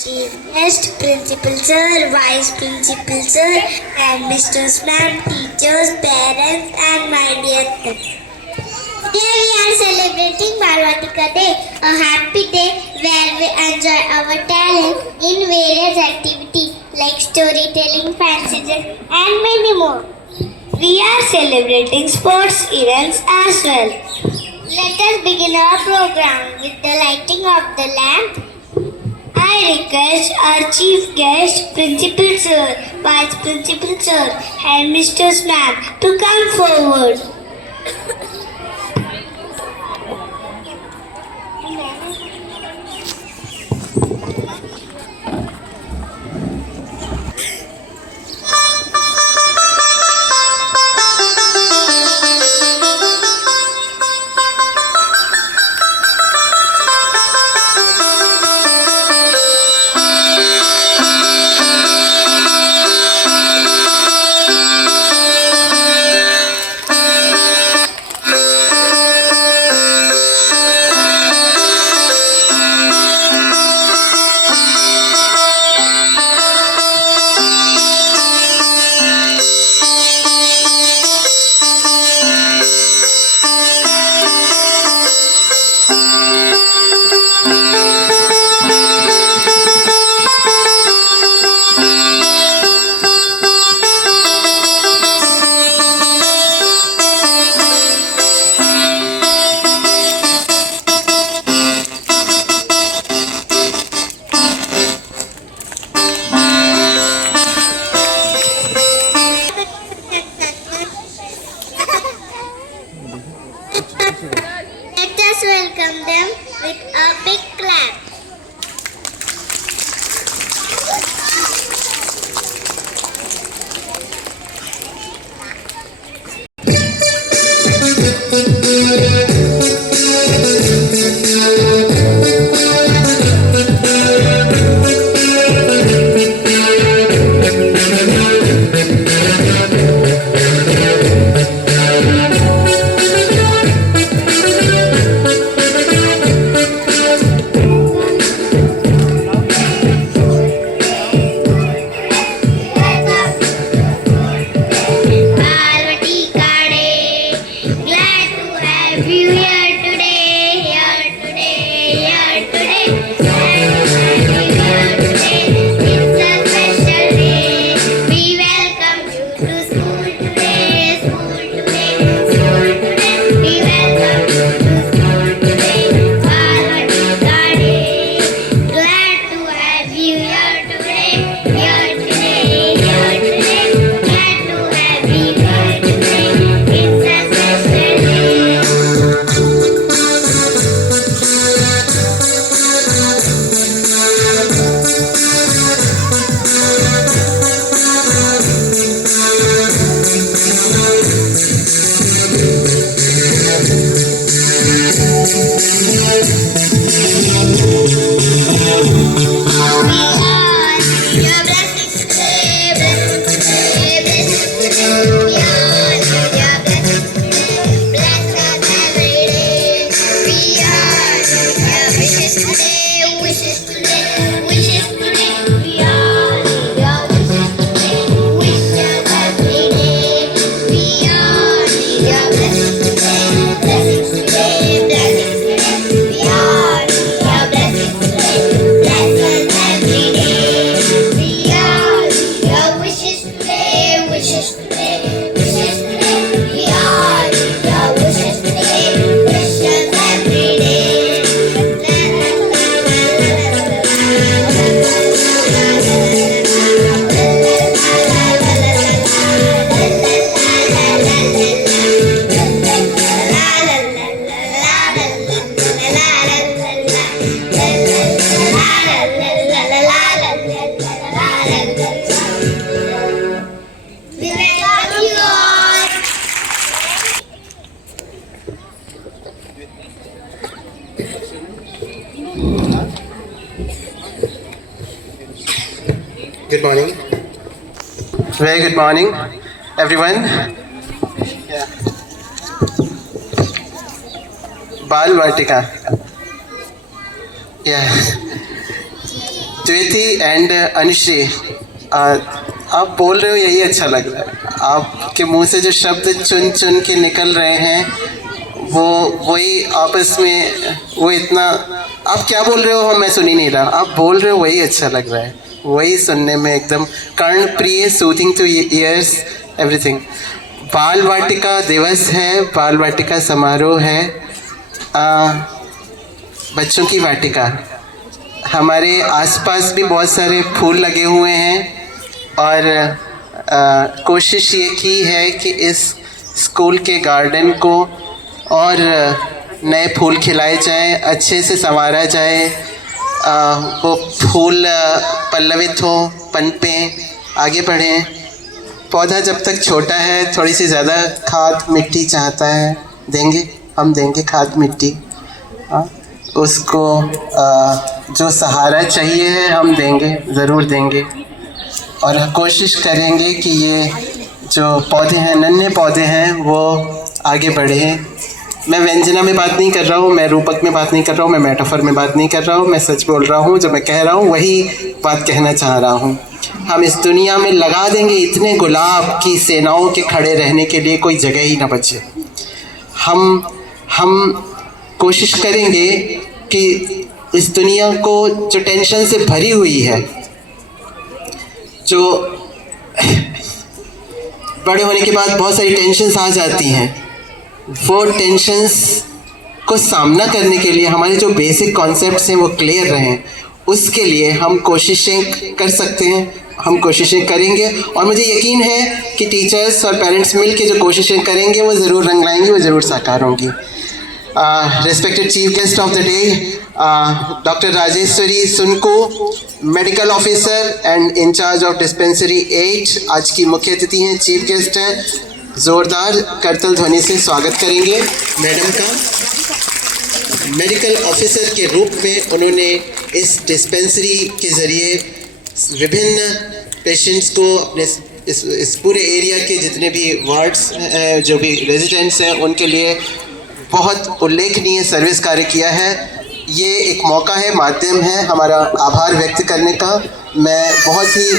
Chief Guest, Principal Sir, Vice Principal Sir, and Mrs. Ma'am, teachers, parents, and my dear friends. Today we are celebrating Balwatika Day, a happy day where we enjoy our talent in various activities like storytelling, fancy dress, and many more. We are celebrating sports events as well. Let us begin our program with the lighting of the lamp. I request our chief guest, Principal Sir, Vice Principal Sir, and Mr. Ma'am to come forward. Let us welcome them with a big clap. Good morning. Very good morning, everyone. Bal Vartika. Yeah. Dwiti and Anushree, आप बोल रहे हो यही अच्छा लग रहा है। आपके मुंह से जो शब्द चुन चुन के निकल रहे हैं वो वही आपस में वो इतना, आप क्या बोल रहे हो मैं सुन ही नहीं रहा, आप बोल रहे हो वही अच्छा लग रहा है, वही सुनने में एकदम कर्ण प्रिय, सूथिंग टू ईयर्स, एवरीथिंग। बाल वाटिका दिवस है, बाल वाटिका समारोह है, बच्चों की वाटिका। हमारे आसपास भी बहुत सारे फूल लगे हुए हैं और कोशिश ये की है कि इस स्कूल के गार्डन को और नए फूल खिलाए जाएं, अच्छे से संवारा जाए, वो फूल पल्लवित हो, पनपें, आगे बढ़ें। पौधा जब तक छोटा है थोड़ी सी ज़्यादा खाद मिट्टी चाहता है, देंगे, हम देंगे खाद मिट्टी, उसको जो सहारा चाहिए है हम देंगे, ज़रूर देंगे। और कोशिश करेंगे कि ये जो पौधे हैं, नन्हे पौधे हैं, वो आगे बढ़ें। मैं व्यंजना में बात नहीं कर रहा हूँ, मैं रूपक में बात नहीं कर रहा हूँ, मैं मेटाफर में बात नहीं कर रहा हूँ, मैं सच बोल रहा हूँ। जो मैं कह रहा हूँ वही बात कहना चाह रहा हूँ। हम इस दुनिया में लगा देंगे इतने गुलाब की सेनाओं के खड़े रहने के लिए कोई जगह ही ना बचे। हम कोशिश करेंगे कि इस दुनिया को जो टेंशन से भरी हुई है, जो बड़े होने के बाद बहुत सारी टेंशन्स आ जाती हैं, वो टेंशन्स को सामना करने के लिए हमारे जो बेसिक कॉन्सेप्ट्स हैं वो क्लियर रहें, उसके लिए हम कोशिशें कर सकते हैं, हम कोशिशें करेंगे। और मुझे यकीन है कि टीचर्स और पेरेंट्स मिल के जो कोशिशें करेंगे वो ज़रूर रंग लाएंगी, वो ज़रूर साकार होंगी। Respected chief guest of the day, doctor Rajeshwari सुनको, medical officer and incharge of dispensary 8, आज की मुख्य अतिथि हैं, चीफ गेस्ट हैं। ज़ोरदार करतल ध्वनि से स्वागत करेंगे मैडम का। मेडिकल ऑफिसर के रूप में उन्होंने इस डिस्पेंसरी के ज़रिए विभिन्न पेशेंट्स को अपने इस पूरे एरिया के जितने भी वार्ड्स हैं, जो भी रेजिडेंट्स हैं, उनके लिए बहुत उल्लेखनीय सर्विस कार्य किया है। ये एक मौका है, माध्यम है हमारा आभार व्यक्त करने का। मैं बहुत ही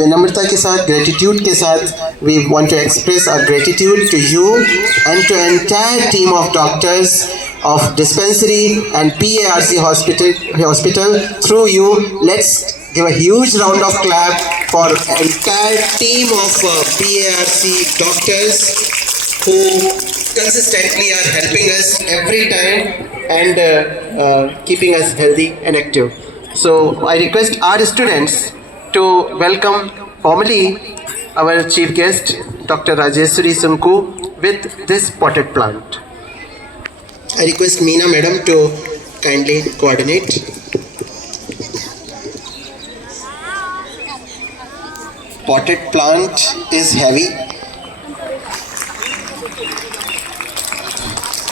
विनम्रता के साथ, ग्रेटिट्यूड के साथ, we want to express our gratitude to you and to entire team of doctors of dispensary and PARC hospital. Through you, let's give a huge round of clap for entire team of PARC doctors who consistently are helping us every time and keeping us healthy and active. So I request our students to welcome formally our chief guest Dr. Rajeshwari Sunku with this potted plant. I request Meena madam to kindly coordinate. Potted plant is heavy.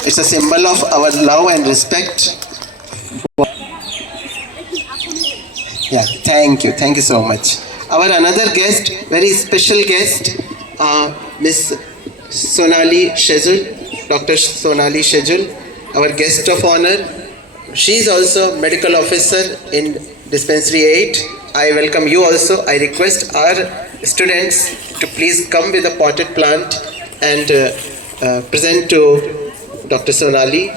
It's a symbol of our love and respect. Yeah, thank you so much. Our another guest, very special guest, Miss Sonali Shejul, Dr. Sonali Shejul, our guest of honor. She is also medical officer in dispensary 8. I welcome you also. I request our students to please come with a potted plant and present to Dr. Sonali.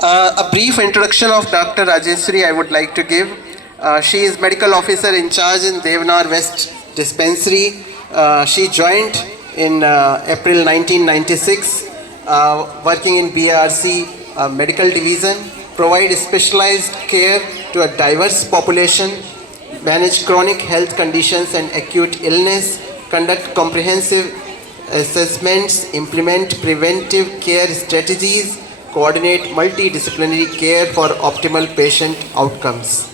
A brief introduction of Dr. Rajeshwari I would like to give. She is medical officer in charge in Devanar West Dispensary. She joined in April 1996, working in BARC medical division, provide specialized care to a diverse population, manage chronic health conditions and acute illness, conduct comprehensive assessments, implement preventive care strategies, coordinate multidisciplinary care for optimal patient outcomes.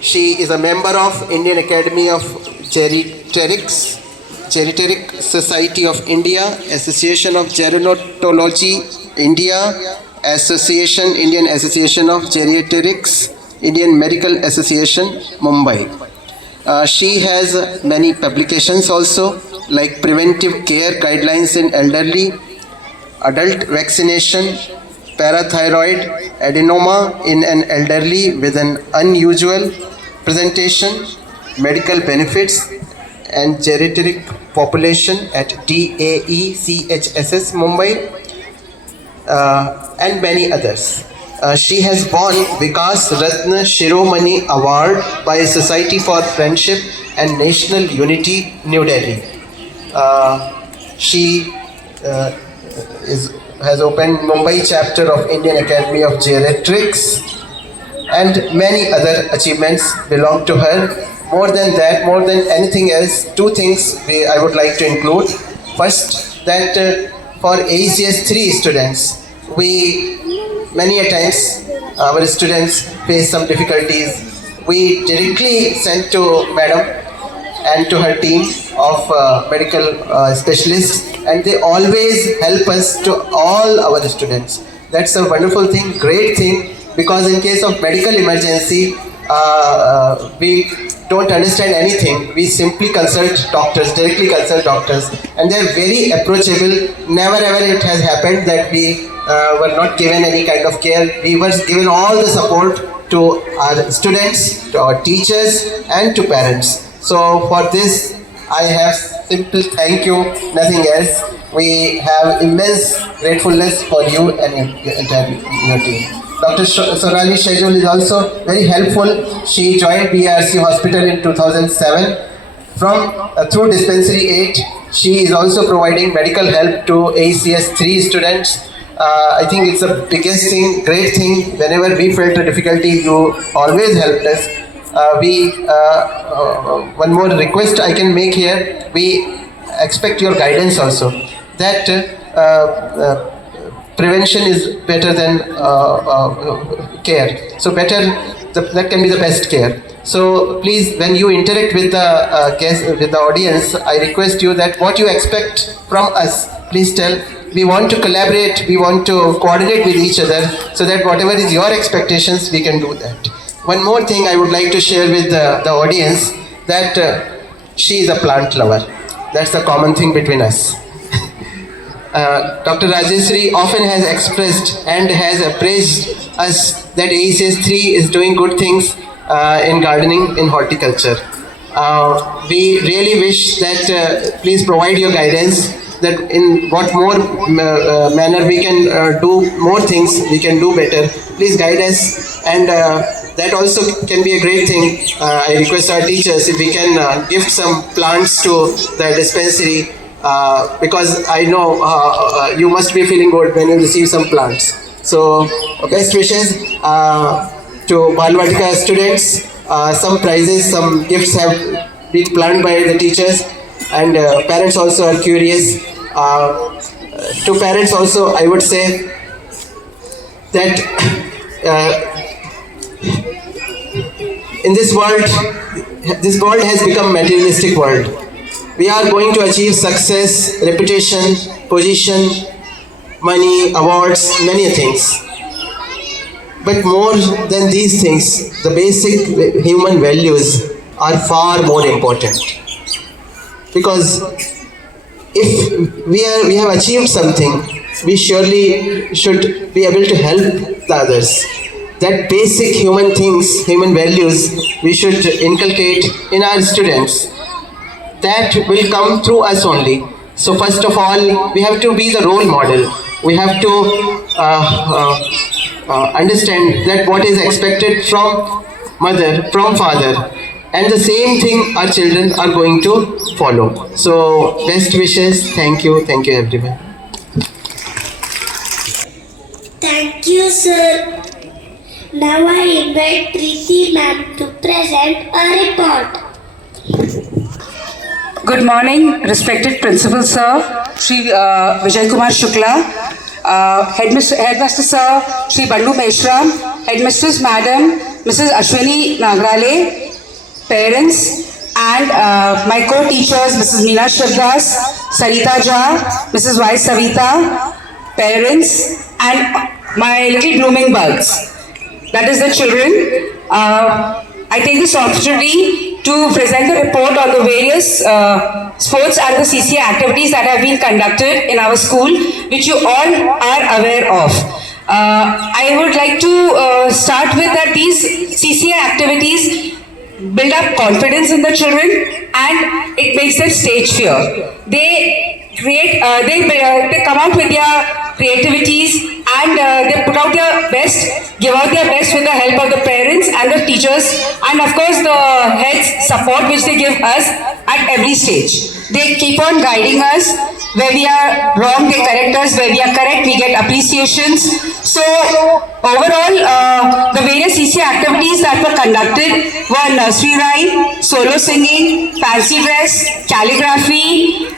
She is a member of Indian Academy of Geriatrics, Geriatric Society of India, Association of Gerontology India, Indian Association of Geriatrics Indian Medical Association, Mumbai. She has many publications also, like preventive care guidelines in elderly, adult vaccination, parathyroid adenoma in an elderly with an unusual presentation, medical benefits and geriatric population at DAE-CHSS Mumbai, and many others. She has won Vikas Ratna Shiromani Award by Society for Friendship and National Unity, New Delhi. She has opened Mumbai chapter of Indian Academy of Geriatrics, and many other achievements belong to her. More than that, more than anything else, two things I would like to include. First, that for AECS 3 students, many a times our students face some difficulties. We directly sent to Madam and to her team of medical specialists, and they always help us to all our students. That's a wonderful thing, great thing, because in case of medical emergency, we don't understand anything. We simply consult doctors, directly consult doctors, and they're very approachable. Never ever it has happened that we were not given any kind of care. We were given all the support to our students, to our teachers, and to parents. So for this, I have simple thank you, nothing else. We have immense gratefulness for you and your team. Dr. Sonali Shejul is also very helpful. She joined BRC Hospital in 2007. Through Dispensary 8, she is also providing medical help to AECS 3 students. I think it's the biggest thing, great thing. Whenever we felt a difficulty, you always helped us. One more request I can make here. We expect your guidance also. That prevention is better than care. So that can be the best care. So please, when you interact with the guest, with the audience, I request you that what you expect from us, please tell. We want to collaborate, we want to coordinate with each other, so that whatever is your expectations, we can do that. One more thing I would like to share with the audience, that she is a plant lover. That's the common thing between us. Dr. Rajeshri often has expressed and has appraised us that AECS 3 is doing good things in gardening, in horticulture. We really wish that please provide your guidance, that in what more manner we can do more things, we can do better. Please guide us, and that also can be a great thing. I request our teachers if we can gift some plants to the dispensary, because I know you must be feeling good when you receive some plants. So best wishes to Balvatika students. Some prizes, some gifts have been planned by the teachers, and parents also are curious. To parents also, I would say that in this world has become materialistic world. We are going to achieve success, reputation, position, money, awards, many things. But more than these things, the basic human values are far more important. Because if we have achieved something, we surely should be able to help the others. That basic human things, human values, we should inculcate in our students. That will come through us only. So first of all, we have to be the role model. We have to understand that what is expected from mother, from father, and the same thing our children are going to follow. So best wishes. Thank you everyone. Thank you, sir. Now I invite Preeti ma'am to present a report. Good morning, respected Principal Sir, Shri Vijay Kumar Shukla, Headmaster Sir, Shri Bandu Meshra, Headmistress Madam, Mrs. Ashwini Nagrale, parents, and my co-teachers, Mrs. Meena Shivdas, Sarita Jha, Mrs. Y. Savita, parents, and my little blooming buds. That is the children. I take this opportunity to present a report on the various sports and the CCA activities that have been conducted in our school, which you all are aware of. I would like to start with that these CCA activities build up confidence in the children and it makes them stage fear. They create, they come out with their creativities and they put out their best, give out their best with the help of the parents and the teachers and of course the heads support which they give us at every stage. They keep on guiding us. Where we are wrong, they correct us. Where we are correct, we get appreciations. So overall, the various CCA activities that were conducted were nursery rhyme, solo singing, fancy dress, calligraphy,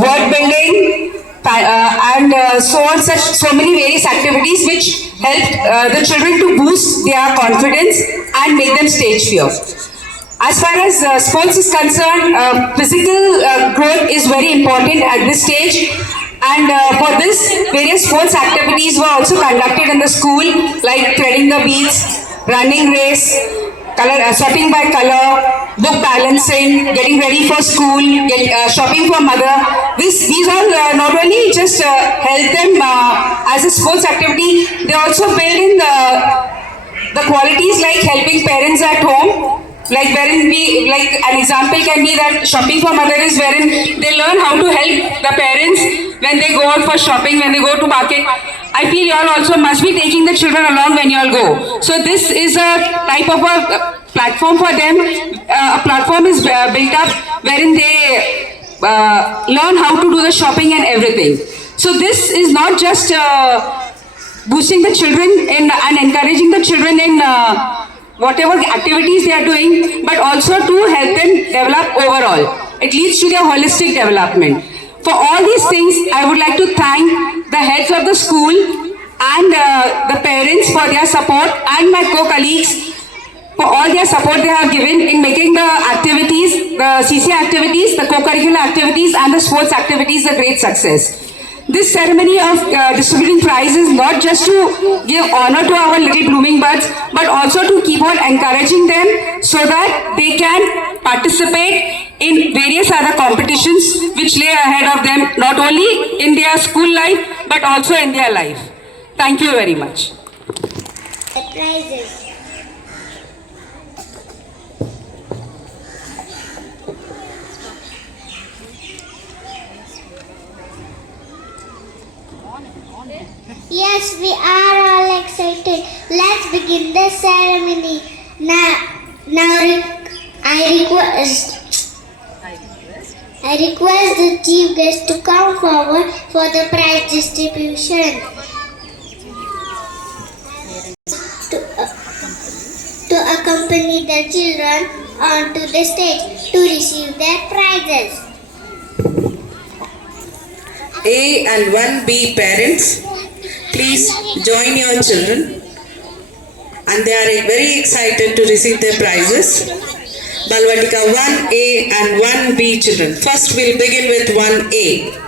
word building, and so many various activities which helped the children to boost their confidence and make them stage fear. As far as sports is concerned, physical growth is very important at this stage. And for this, various sports activities were also conducted in the school, like threading the beads, running race, sorting by color, book balancing, getting ready for school, shopping for mother. These all not only just help them as a sports activity, they also build in the qualities like helping parents at home. Like wherein an example can be that shopping for mother is wherein they learn how to help the parents when they go out for shopping, when they go to market. I feel you all also must be taking the children along when you all go. So this is a type of a platform for them. A platform is built up wherein they learn how to do the shopping and everything. So this is not just boosting the children and encouraging the children in whatever activities they are doing, but also to help them develop overall. It leads to their holistic development. For all these things, I would like to thank the heads of the school and the parents for their support and my co-colleagues for all their support they have given in making the activities, the CCA activities, the co-curricular activities and the sports activities a great success. This ceremony of distributing prizes not just to give honor to our little blooming buds, but also to keep on encouraging them so that they can participate in various other competitions which lay ahead of them, not only in their school life, but also in their life. Thank you very much. Prizes. Yes, we are all excited. Let's begin the ceremony. Now I request the chief guest to come forward for the prize distribution. To accompany the children onto the stage to receive their prizes. A and 1B parents, please join your children, and they are very excited to receive their prizes. Balvatika 1A and 1B children. First we'll begin with 1A.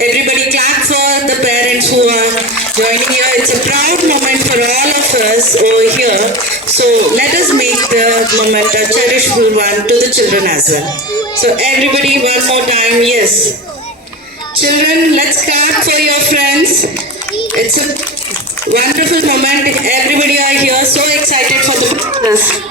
Everybody clap for the parents who are joining here. It's a proud moment for all of us over here. So let us make the moment a cherishful one to the children as well. So everybody one more time, yes. Children, let's clap for your friends. It's a wonderful moment. Everybody are here so excited for the prizes.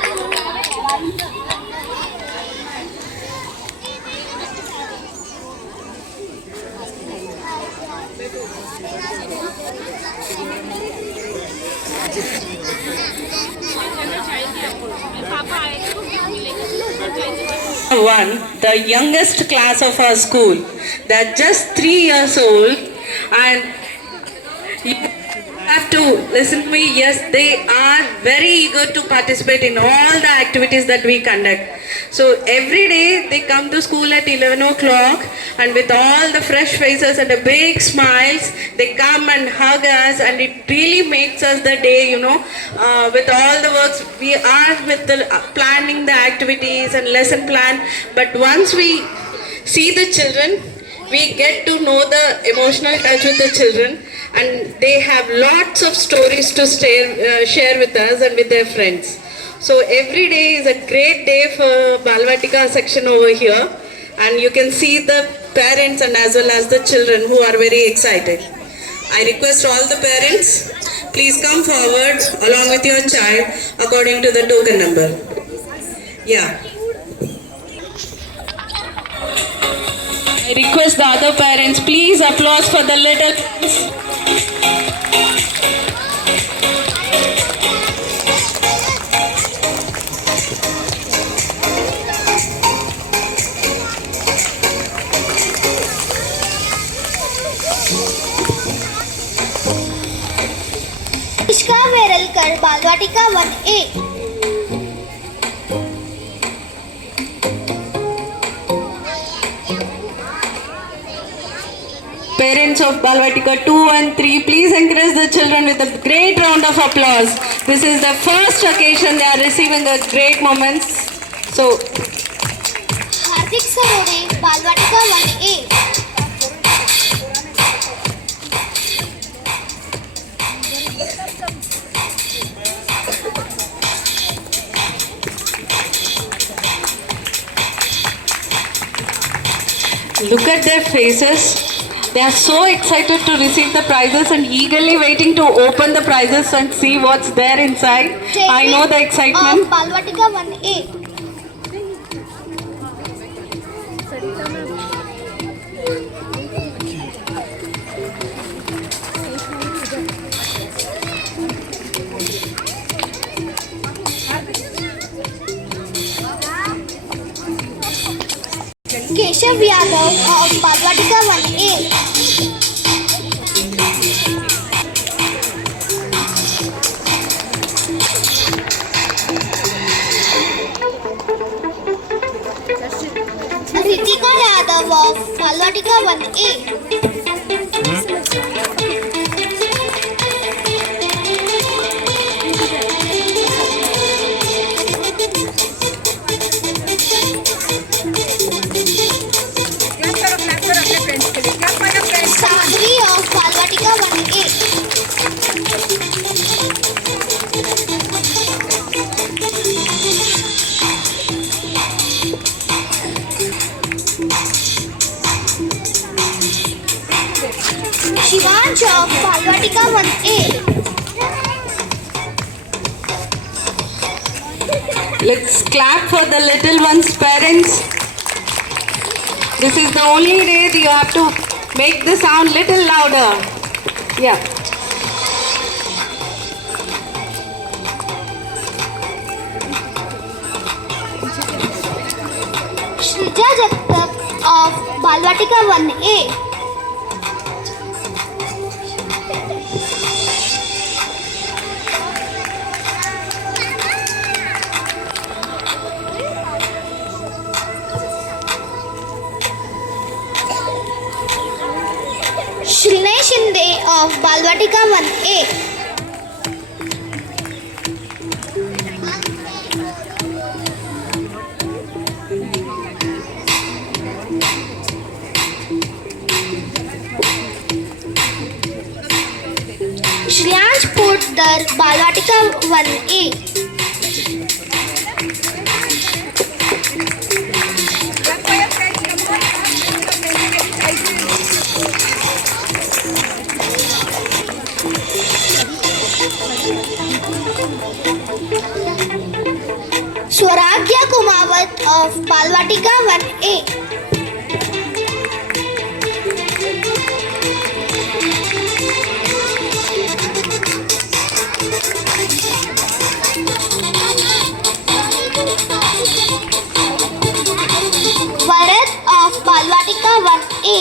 The youngest class of our school. They are just 3 years old, and you have to listen to me. Yes, they are very eager to participate in all the activities that we conduct. So every day they come to school at 11 o'clock, and with all the fresh faces and the big smiles, they come and hug us, and it really makes us the day, with all the works. We are with the planning the activities and lesson plan, but once we see the children, we get to know the emotional touch with the children, and they have lots of stories to share with us and with their friends. So every day is a great day for Balvatika section over here, and you can see the parents and as well as the children who are very excited. I request all the parents, please come forward along with your child according to the token number. Yeah. I request the other parents, please applause for the little ones. Ishka Veralkar, Balvatika 1A. Parents of Balvatika 2 and 3, please encourage the children with a great round of applause. This is the first occasion they are receiving the great moments. So, Hardik Sarode, Balvatika 1A. look at their faces. They are so excited to receive the prizes and eagerly waiting to open the prizes and see what's there inside. I know the excitement. Of Balvatika 1A. Keshav Yadav of Balvatika 1A. Ritika Yadav of Balvatika 1A. Sadhvi of Balvatika 1A. Shivansh of Balvatika 1A. Let's clap for the little ones' parents. This is the only day that you have to make the sound little louder. Yeah. Shrija Jagtap of Balvatika 1A. Shrinay Shinde of Balvatika 1A. Shriyansh Potdar, Balvatika 1A. Swaragya Kumawat of Balvatika 1A. Bharat of Balvatika 1A.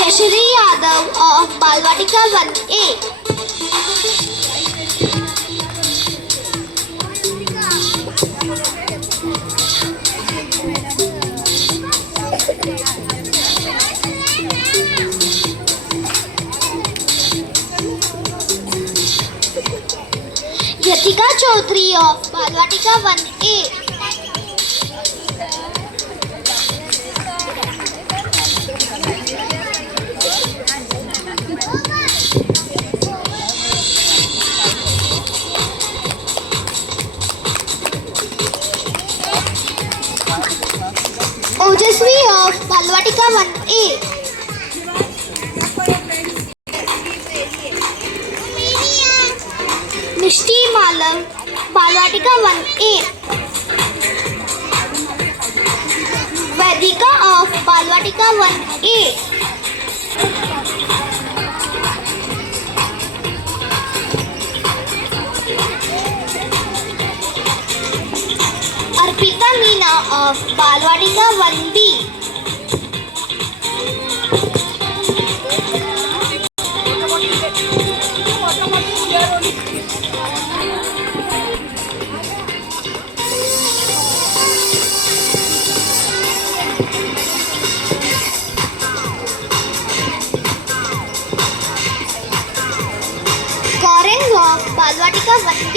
Yashri Yadav of Balvatika 1A. Yatika Chaudhary of Balwatika 1A. Ojasvi of Balwatika 1A. Mishti Malam, Balwatika 1A. Vedika of Balwatika 1A. Arpita Meena of Balwatika 1B. Karan of Balwatika 1B.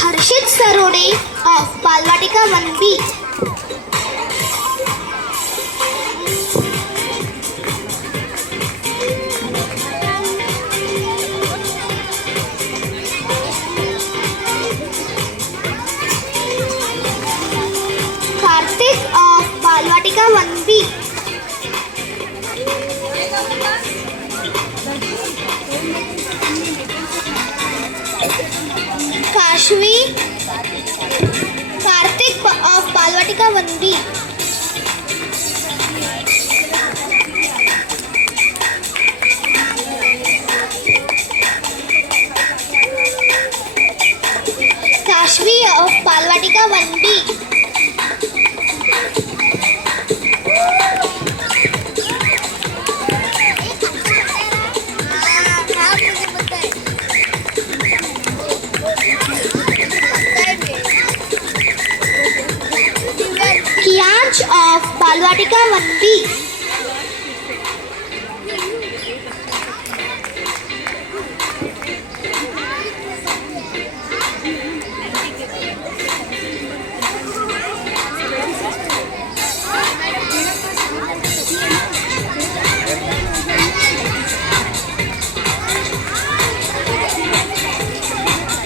Harshit Sarode of Balwatika 1B. Karthik of Balwatika 1B. Kashvi Karthik of Balwatika 1B. Kashvi of Balwatika 1B. Kianch of Balwatika 1B.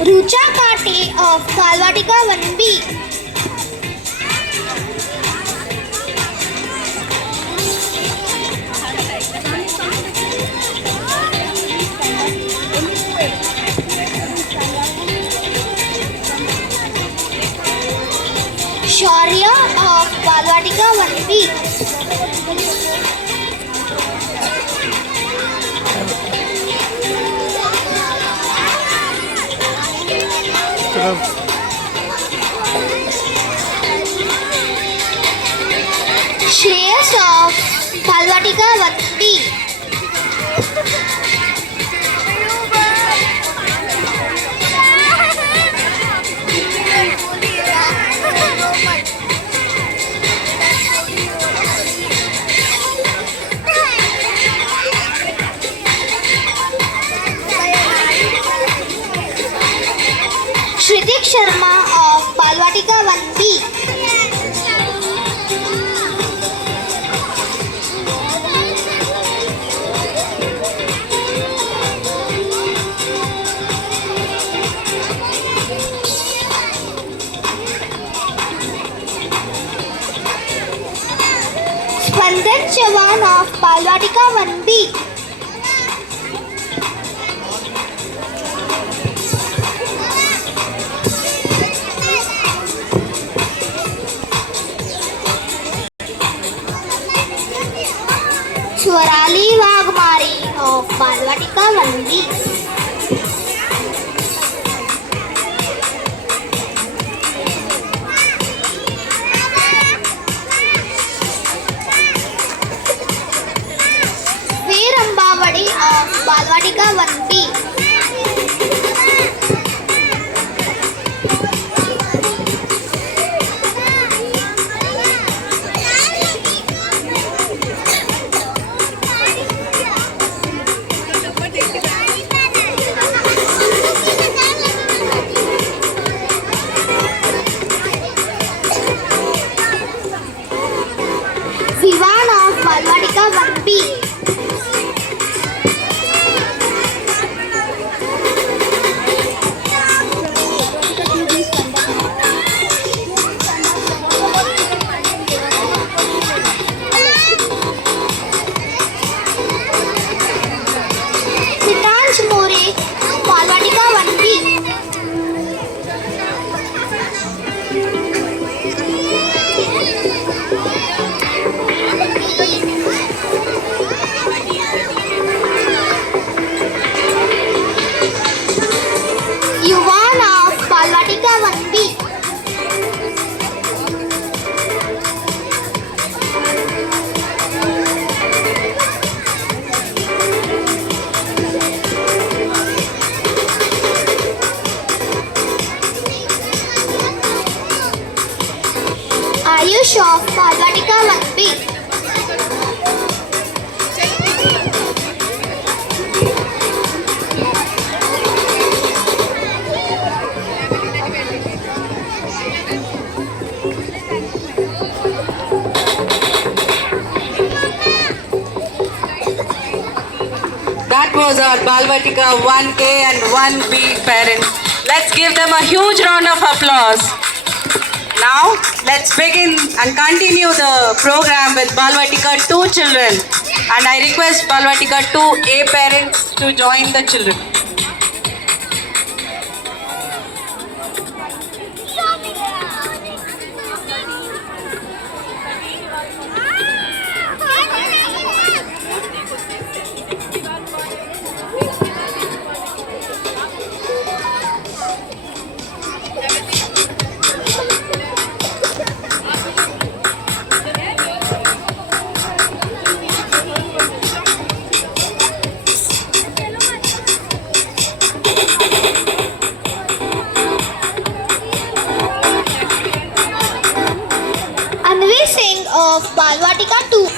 Rucha Kate of Balwatika 1B. Shaurya of Balwatika 1B. Shreyas of Balwatika 1B. Shritik Sharma of Balwatika 1B. Spandan Chavan of Balwatika 1B. Swarali Wagmari of Balwatika 1B. Veerambavadi of Balwatika 1B. 1B. Siddhansh More, Balwatika 1B. Yuvana of Balwatika 1B. Ayush of Balwatika 1B. That was our Balwatika 1A and 1B parents. Let's give them a huge round of applause. Now, let's begin and continue the program with Balwatika 2 children. And I request Balwatika 2A parents to join the children. Anvi Singh of Balwatika 2.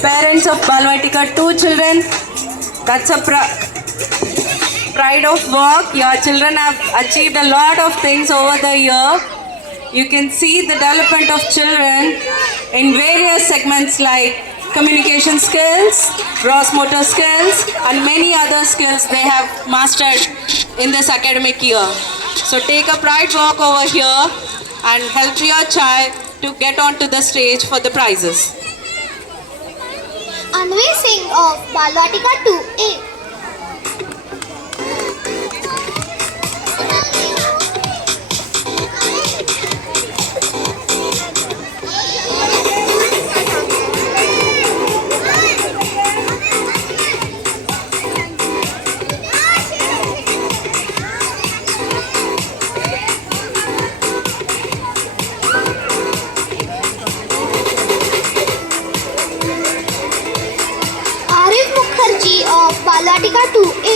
Parents of Balwatika 2 children, that's a pride of work. Your children have achieved a lot of things over the year. You can see the development of children in various segments like communication skills, gross motor skills, and many other skills they have mastered in this academic year. So take a pride walk over here and help your child to get onto the stage for the prizes. Anvi Singh of Balwatika 2A. Arif Mukherjee of Balwatika 2A.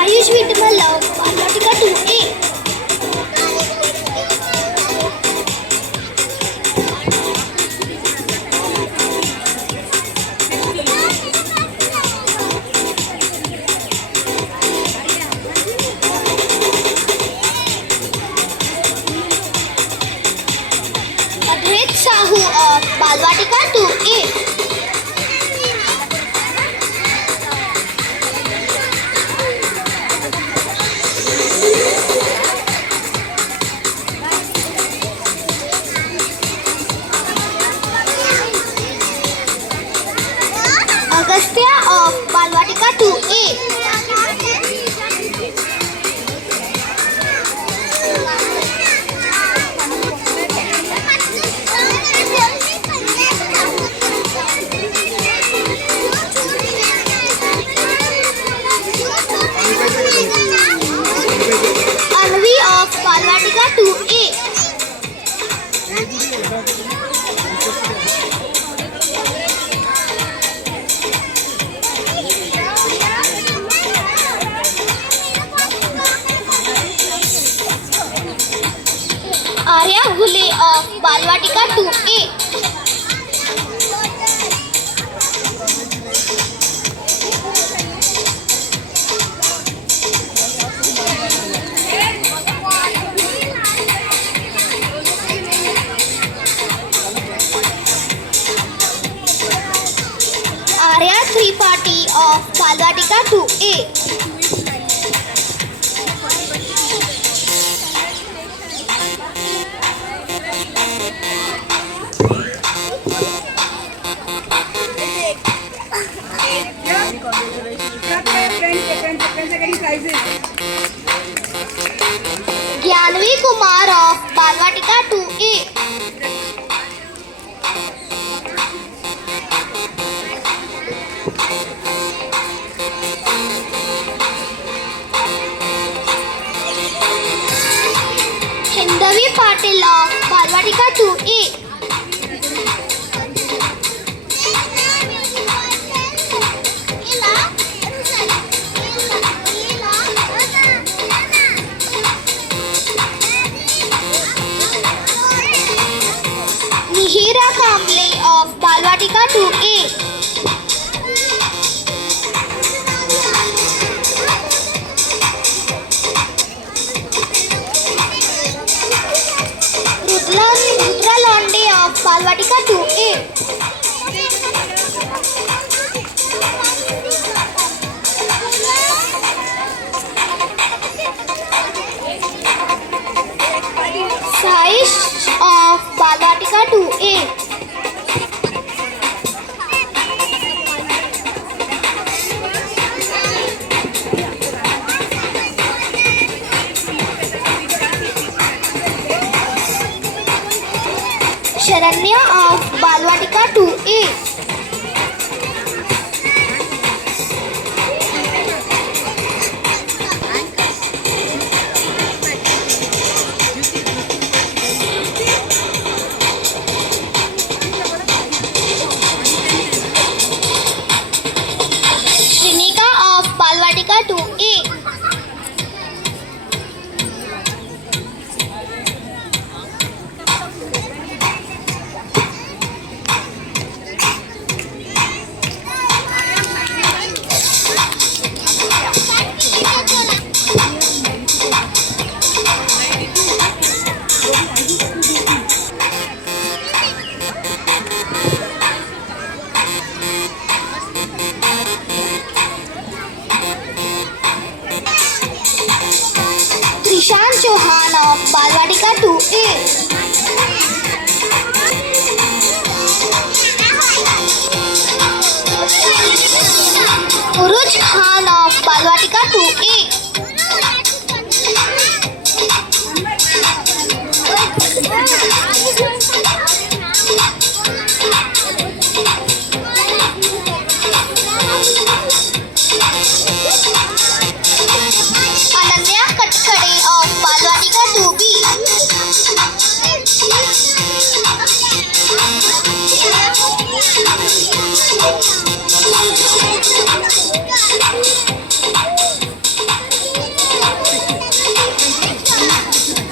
Ayush Vitamal of Balwatika 2A. Adrit Sahu of Balwatika 2A. Agastya of Balwatika 2A. Anvi of Balwatika 2A. Balwatika 2A. Arya Tripathi of Balwatika 2A. Gyanvi Kumar of Balwatika 2A. Hindavi Patil of Balwatika 2A. Mihira Kamble of Balwatika 2A. Rudra Londe of Balwatika 2A. Saish of Balwatika 2A. Sharanya of Balwatika 2A. Shrinika of Balwatika 2A. Trishan Chauhan of Balwatika 2A. Uruj Khan of Balwatika 2A. Ananya Katkade of Balwatika 2B.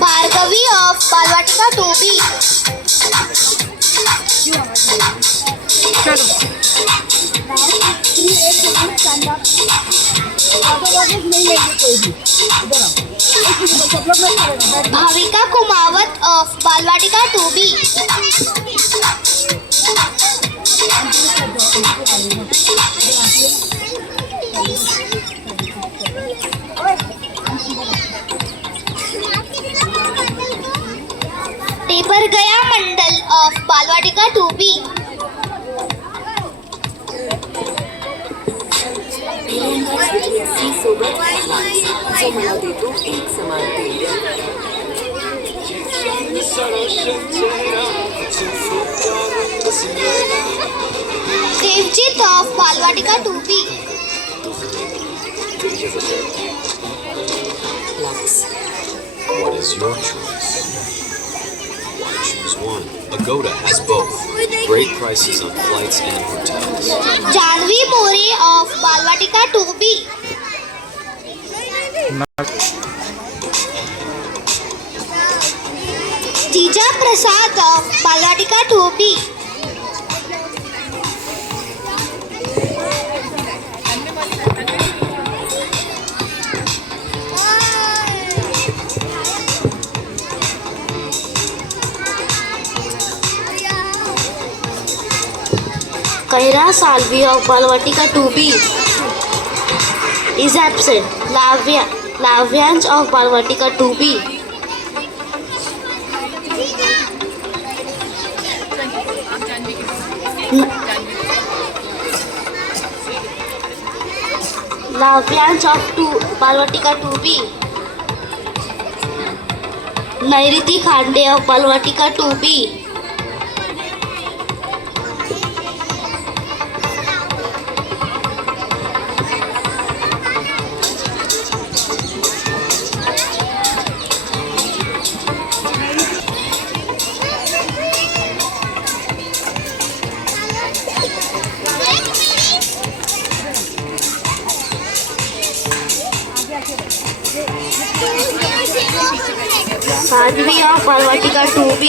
Bhargavi of Balwatika 2B. Bhavika Kumawat of Balwatika 2B. Tebar Gaya Mandal of Balwatika 2B. Devjit of Balwatika 2B. What is your choice? Choose one. Agoda has both. Great prices on flights and hotels. Janvi More of Balwatika 2B. Jija Prasad of Balwatika 2B. Kaira Salvi of Balwatika 2B is absent. Lavyansh of Balwatika 2B. Lavyansh of Balwatika 2B. Nairiti Khande of Balwatika 2B. Sadhvi of Balwatika 2B.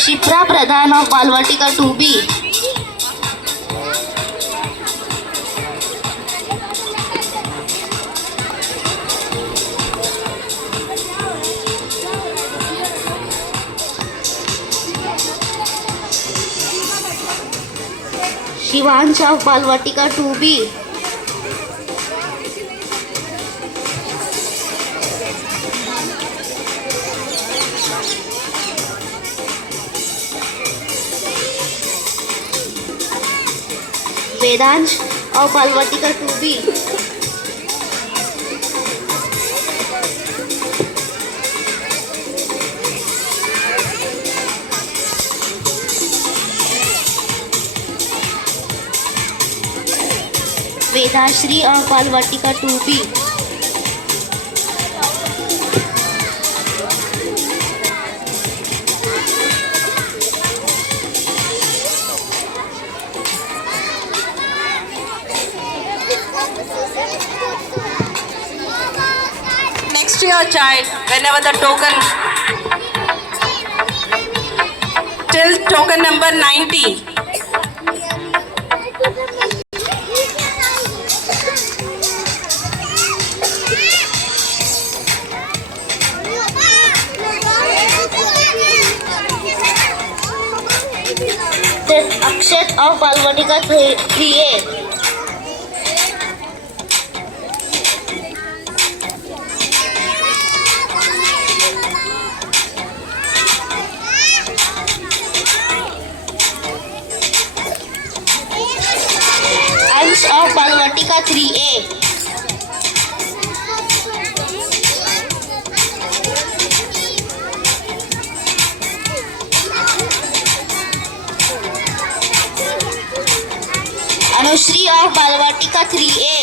Shipra Pradhan of Balwatika 2B. Shivansh of Balwatika 2B. Vedansh of Balwatika 2B. Vedashri of Balwatika 2B. Next to your child, whenever the token, till token number 90. Akshat of Balwatika 3A. Ansh of Balwatika 3A. Anushri of Balwatika 3A.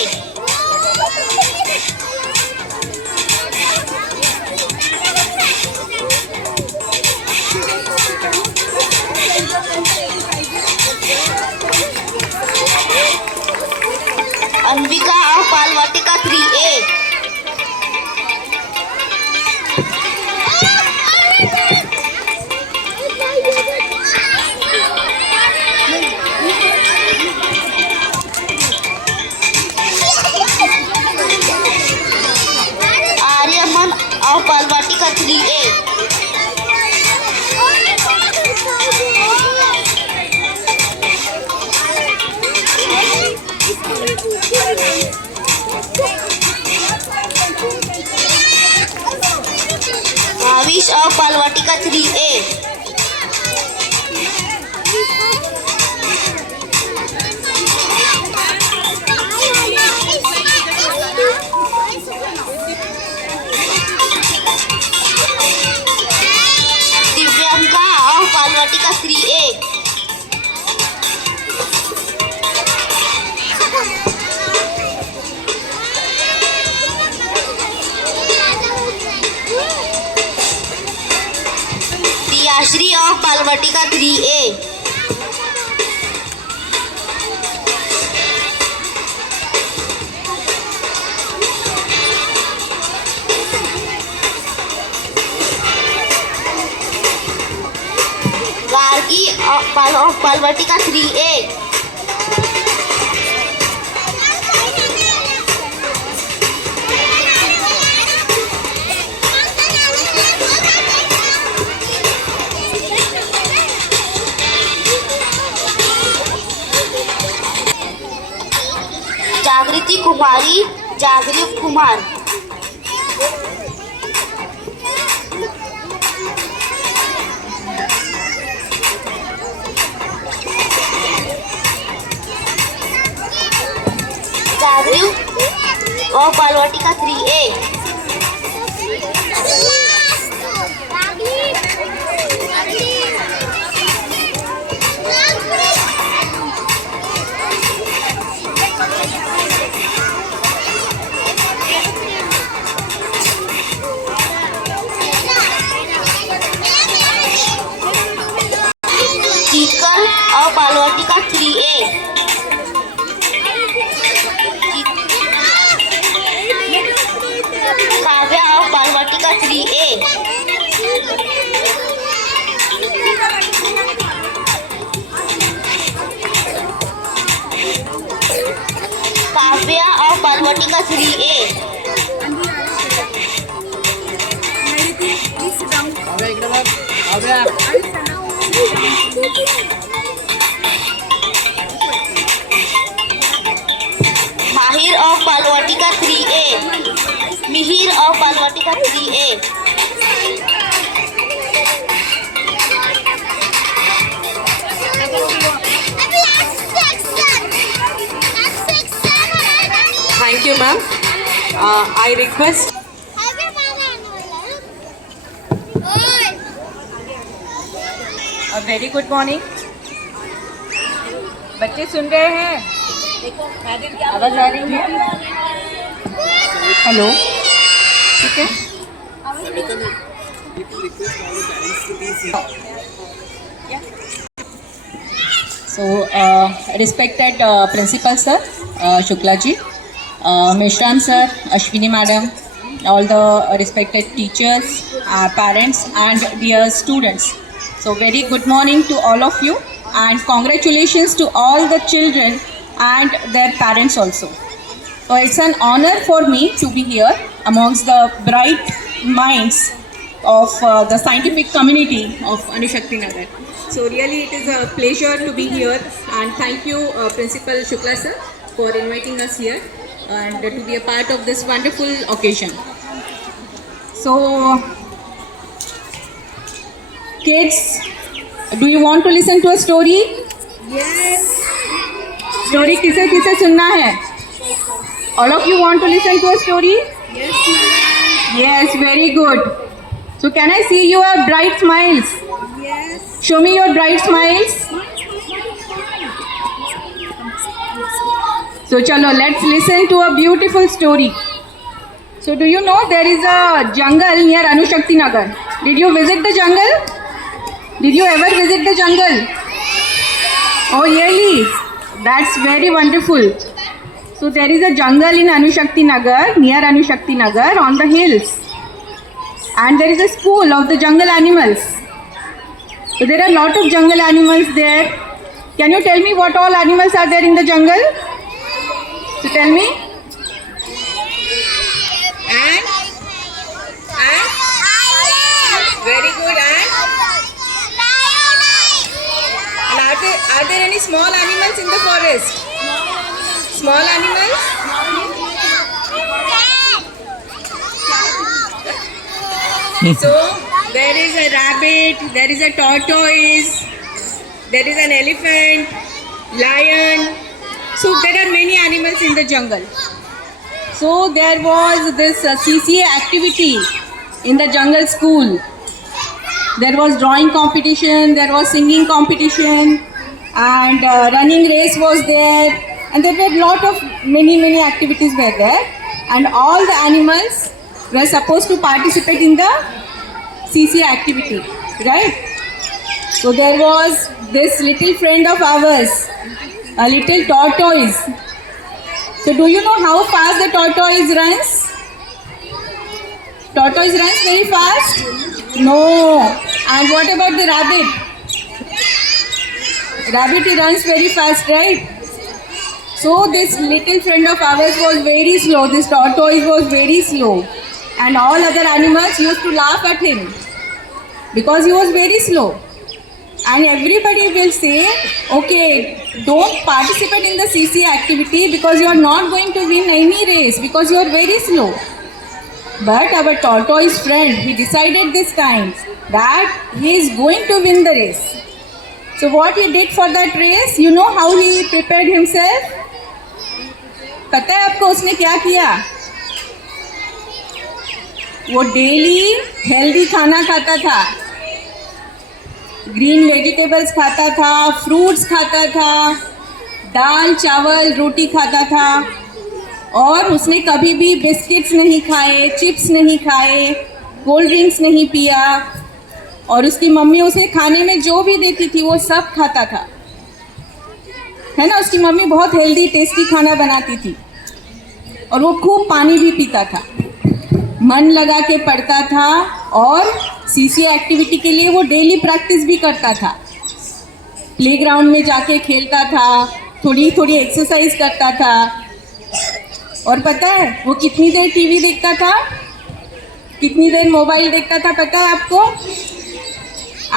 Anvika of Balwatika 3A. Aryaman of Balwatika 3A. Bhavish of Balwatika 3A. Divyanka of Balwatika 3A. Anushree of Balvatika 3A. Gargi of Balvatika 3A. Jagriti Kumari, Jagriv Kumar. Jagriv of Balvatika 3A. Tikal of Balvatika 3A. Kavya of Balvatika 3A. Kavya of Balvatika 3A. Mahir of Balvatika 3A. Mihir of Balvatika 3A. Thank you, ma'am. I request A very good morning. बच्चे सुन रहे हैं? आवाज आ रही है? Hello, ठीक है? So, respected principal sir, Shukla ji, Meshram sir, Ashwini madam, all the respected teachers, parents and dear students. So very good morning to all of you and congratulations to all the children and their parents also. So it's an honor for me to be here amongst the bright minds of the scientific community of Anushakti Nagar. So really it is a pleasure to be here and thank you Principal Shukla sir for inviting us here and to be a part of this wonderful occasion. So kids, do you want to listen to a story? Yes. Story किसे किसे सुनना है? All of you want to listen to a story? Yes. Yes, very good. So can I see your bright smiles? Yes. Show me your bright smiles. So chalo, let's listen to a beautiful story. So do you know there is a jungle near Anushakti Nagar? Did you visit the jungle? Did you ever visit the jungle? Oh really? That's very wonderful. So there is a jungle in Anushakti Nagar, near Anushakti Nagar on the hills. And there is a school of the jungle animals. So there are a lot of jungle animals there. Can you tell me what all animals are there in the jungle? So tell me. And? Very good. And are there any small animals in the forest? Small animals? So there is a rabbit, there is a tortoise, there is an elephant, lion. So there are many animals in the jungle. So there was this CCA activity in the jungle school. There was drawing competition, there was singing competition, and running race was there, and there were lot of many activities were there, and all the animals were supposed to participate in the CCA activity, right? So there was this little friend of ours, a little tortoise. So do you know how fast the tortoise runs? Tortoise runs very fast? No. And what about the rabbit? Rabbit, he runs very fast, right? So this little friend of ours was very slow. This tortoise was very slow. And all other animals used to laugh at him because he was very slow. And everybody will say, okay, don't participate in the CC activity because you are not going to win any race because you are very slow. But our tortoise friend, he decided this time that he is going to win the race. So what he did for that race, you know how he prepared himself? पता है आपको उसने क्या किया? वो daily healthy खाना खाता था, ग्रीन वेजिटेबल्स खाता था, फ्रूट्स खाता था, दाल चावल रोटी खाता था, और उसने कभी भी बिस्किट्स नहीं खाए, चिप्स नहीं खाए, कोल्ड ड्रिंक्स नहीं पिया, और उसकी मम्मी उसे खाने में जो भी देती थी वो सब खाता था, है ना। उसकी मम्मी बहुत हेल्दी टेस्टी खाना बनाती थी और वो खूब पानी भी पीता था, मन लगा के पढ़ता था और सीसी एक्टिविटी के लिए वो डेली प्रैक्टिस भी करता था, प्लेग्राउंड में जाके खेलता था, थोड़ी थोड़ी एक्सरसाइज करता था। और पता है वो कितनी देर टीवी देखता था, कितनी देर मोबाइल देखता था, पता है आपको?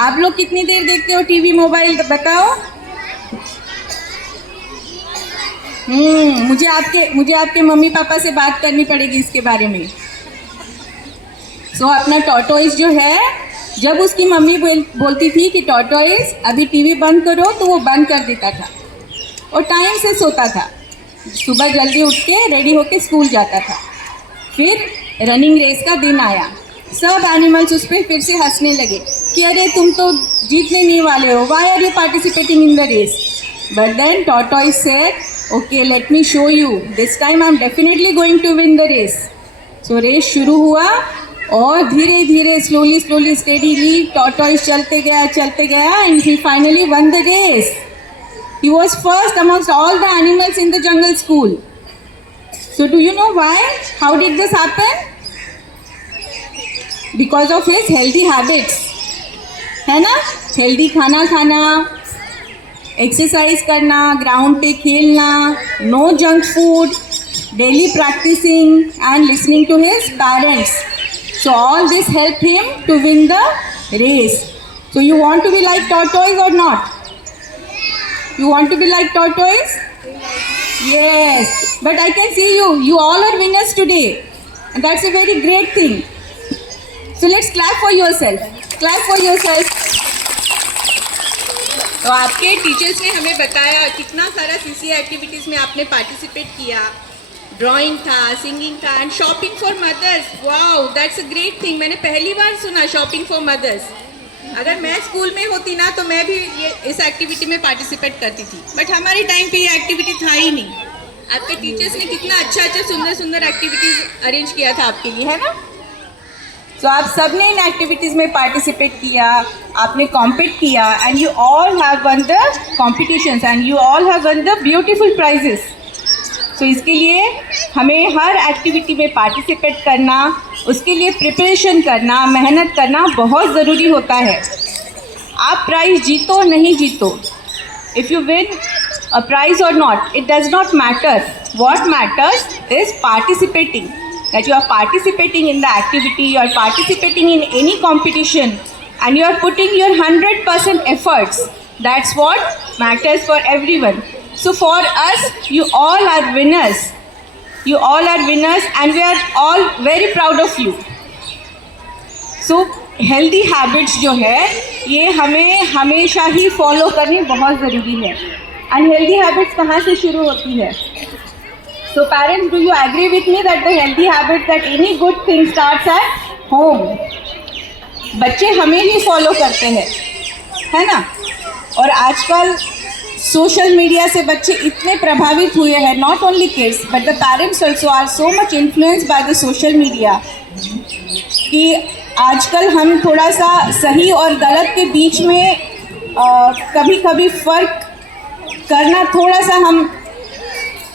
आप लोग कितनी देर देखते हो टीवी मोबाइल, बताओ? मुझे आपके मम्मी पापा से बात करनी पड़ेगी इसके बारे में। सो अपना टॉर्टोइस जो है, जब उसकी मम्मी बोलती थी कि टॉर्टोइस अभी टीवी बंद करो, तो वो बंद कर देता था और टाइम से सोता था, सुबह जल्दी उठ के रेडी होके स्कूल जाता था। फिर रनिंग रेस का दिन आया, सब एनिमल्स उस पर फिर से हंसने लगे कि अरे तुम तो जीतने नहीं वाले हो, why are you participating in the race? But then tortoise said, okay let me show you, this time I am definitely going to win the race. So race शुरू हुआ और धीरे धीरे स्लोली स्टेडीली टॉर्टोइस चलते गया and he finally won the race. He was first amongst all the animals in the jungle school. So do you know why? How did this happen? Because of his healthy habits. है ना? Healthy खाना खाना, exercise करना, ground पे खेलना, no junk food, daily practicing and listening to his parents. So all this helped him to win the race. So you want to be like tortoise or not? You want to be like tortoise? Yes. But I can see you. You all are winners today. And that's a very great thing. So let's clap for yourself. Clap for yourself. तो आपके teachers ने हमें बताया कितना सारा CC activities में आपने participate किया. ड्राइंग था, सिंगिंग था and shopping for mothers. Wow, that's a great thing. मैंने पहली बार सुना शॉपिंग फॉर मदर्स. अगर मैं स्कूल में होती ना तो मैं भी इस एक्टिविटी में पार्टिसिपेट करती थी, बट हमारे टाइम पे ये एक्टिविटी था ही नहीं. आपके टीचर्स ने कितना अच्छा सुंदर एक्टिविटीज़ अरेंज किया था आपके लिए, है ना. तो आप सब ने इन एक्टिविटीज़ में पार्टिसिपेट किया, आपने कॉम्पीट किया and you all have won the competitions and you all have won the beautiful prizes. So इसके लिए हमें हर एक्टिविटी में पार्टिसिपेट करना, उसके लिए प्रिपरेशन करना, मेहनत करना बहुत ज़रूरी होता है. आप प्राइज़ जीतो नहीं जीतो, if you win a prize और not, it does not matter. What matters is participating. That you are participating in the activity, you are participating in any competition and you are putting your 100% efforts. That's what matters for everyone. So for us, you all are winners. You all are winners and we are all very proud of you. So healthy habits जो है ये हमें हमेशा ही follow करनी बहुत ज़रूरी है. And healthy habits कहाँ से शुरू होती है? So parents, do you agree with me that the healthy habits, that any good thing starts at home? बच्चे हमें ही फॉलो करते हैं, है ना. और आजकल सोशल मीडिया से बच्चे इतने प्रभावित हुए हैं, not only kids but the parents also are so much influenced by the social media, कि आजकल हम थोड़ा सा सही और गलत के बीच में कभी कभी फ़र्क करना थोड़ा सा हम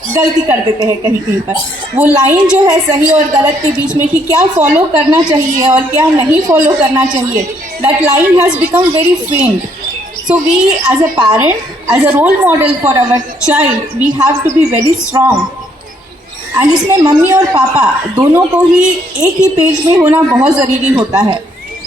गलती कर देते हैं कहीं कहीं पर। वो लाइन जो है सही और गलत के बीच में कि क्या फॉलो करना चाहिए और क्या नहीं फॉलो करना चाहिए, that line has become very फेंट। So we as a parent, as a role model for our child, we have to be very strong. And इसमें मम्मी और पापा दोनों को ही एक ही पेज में होना बहुत ज़रूरी होता है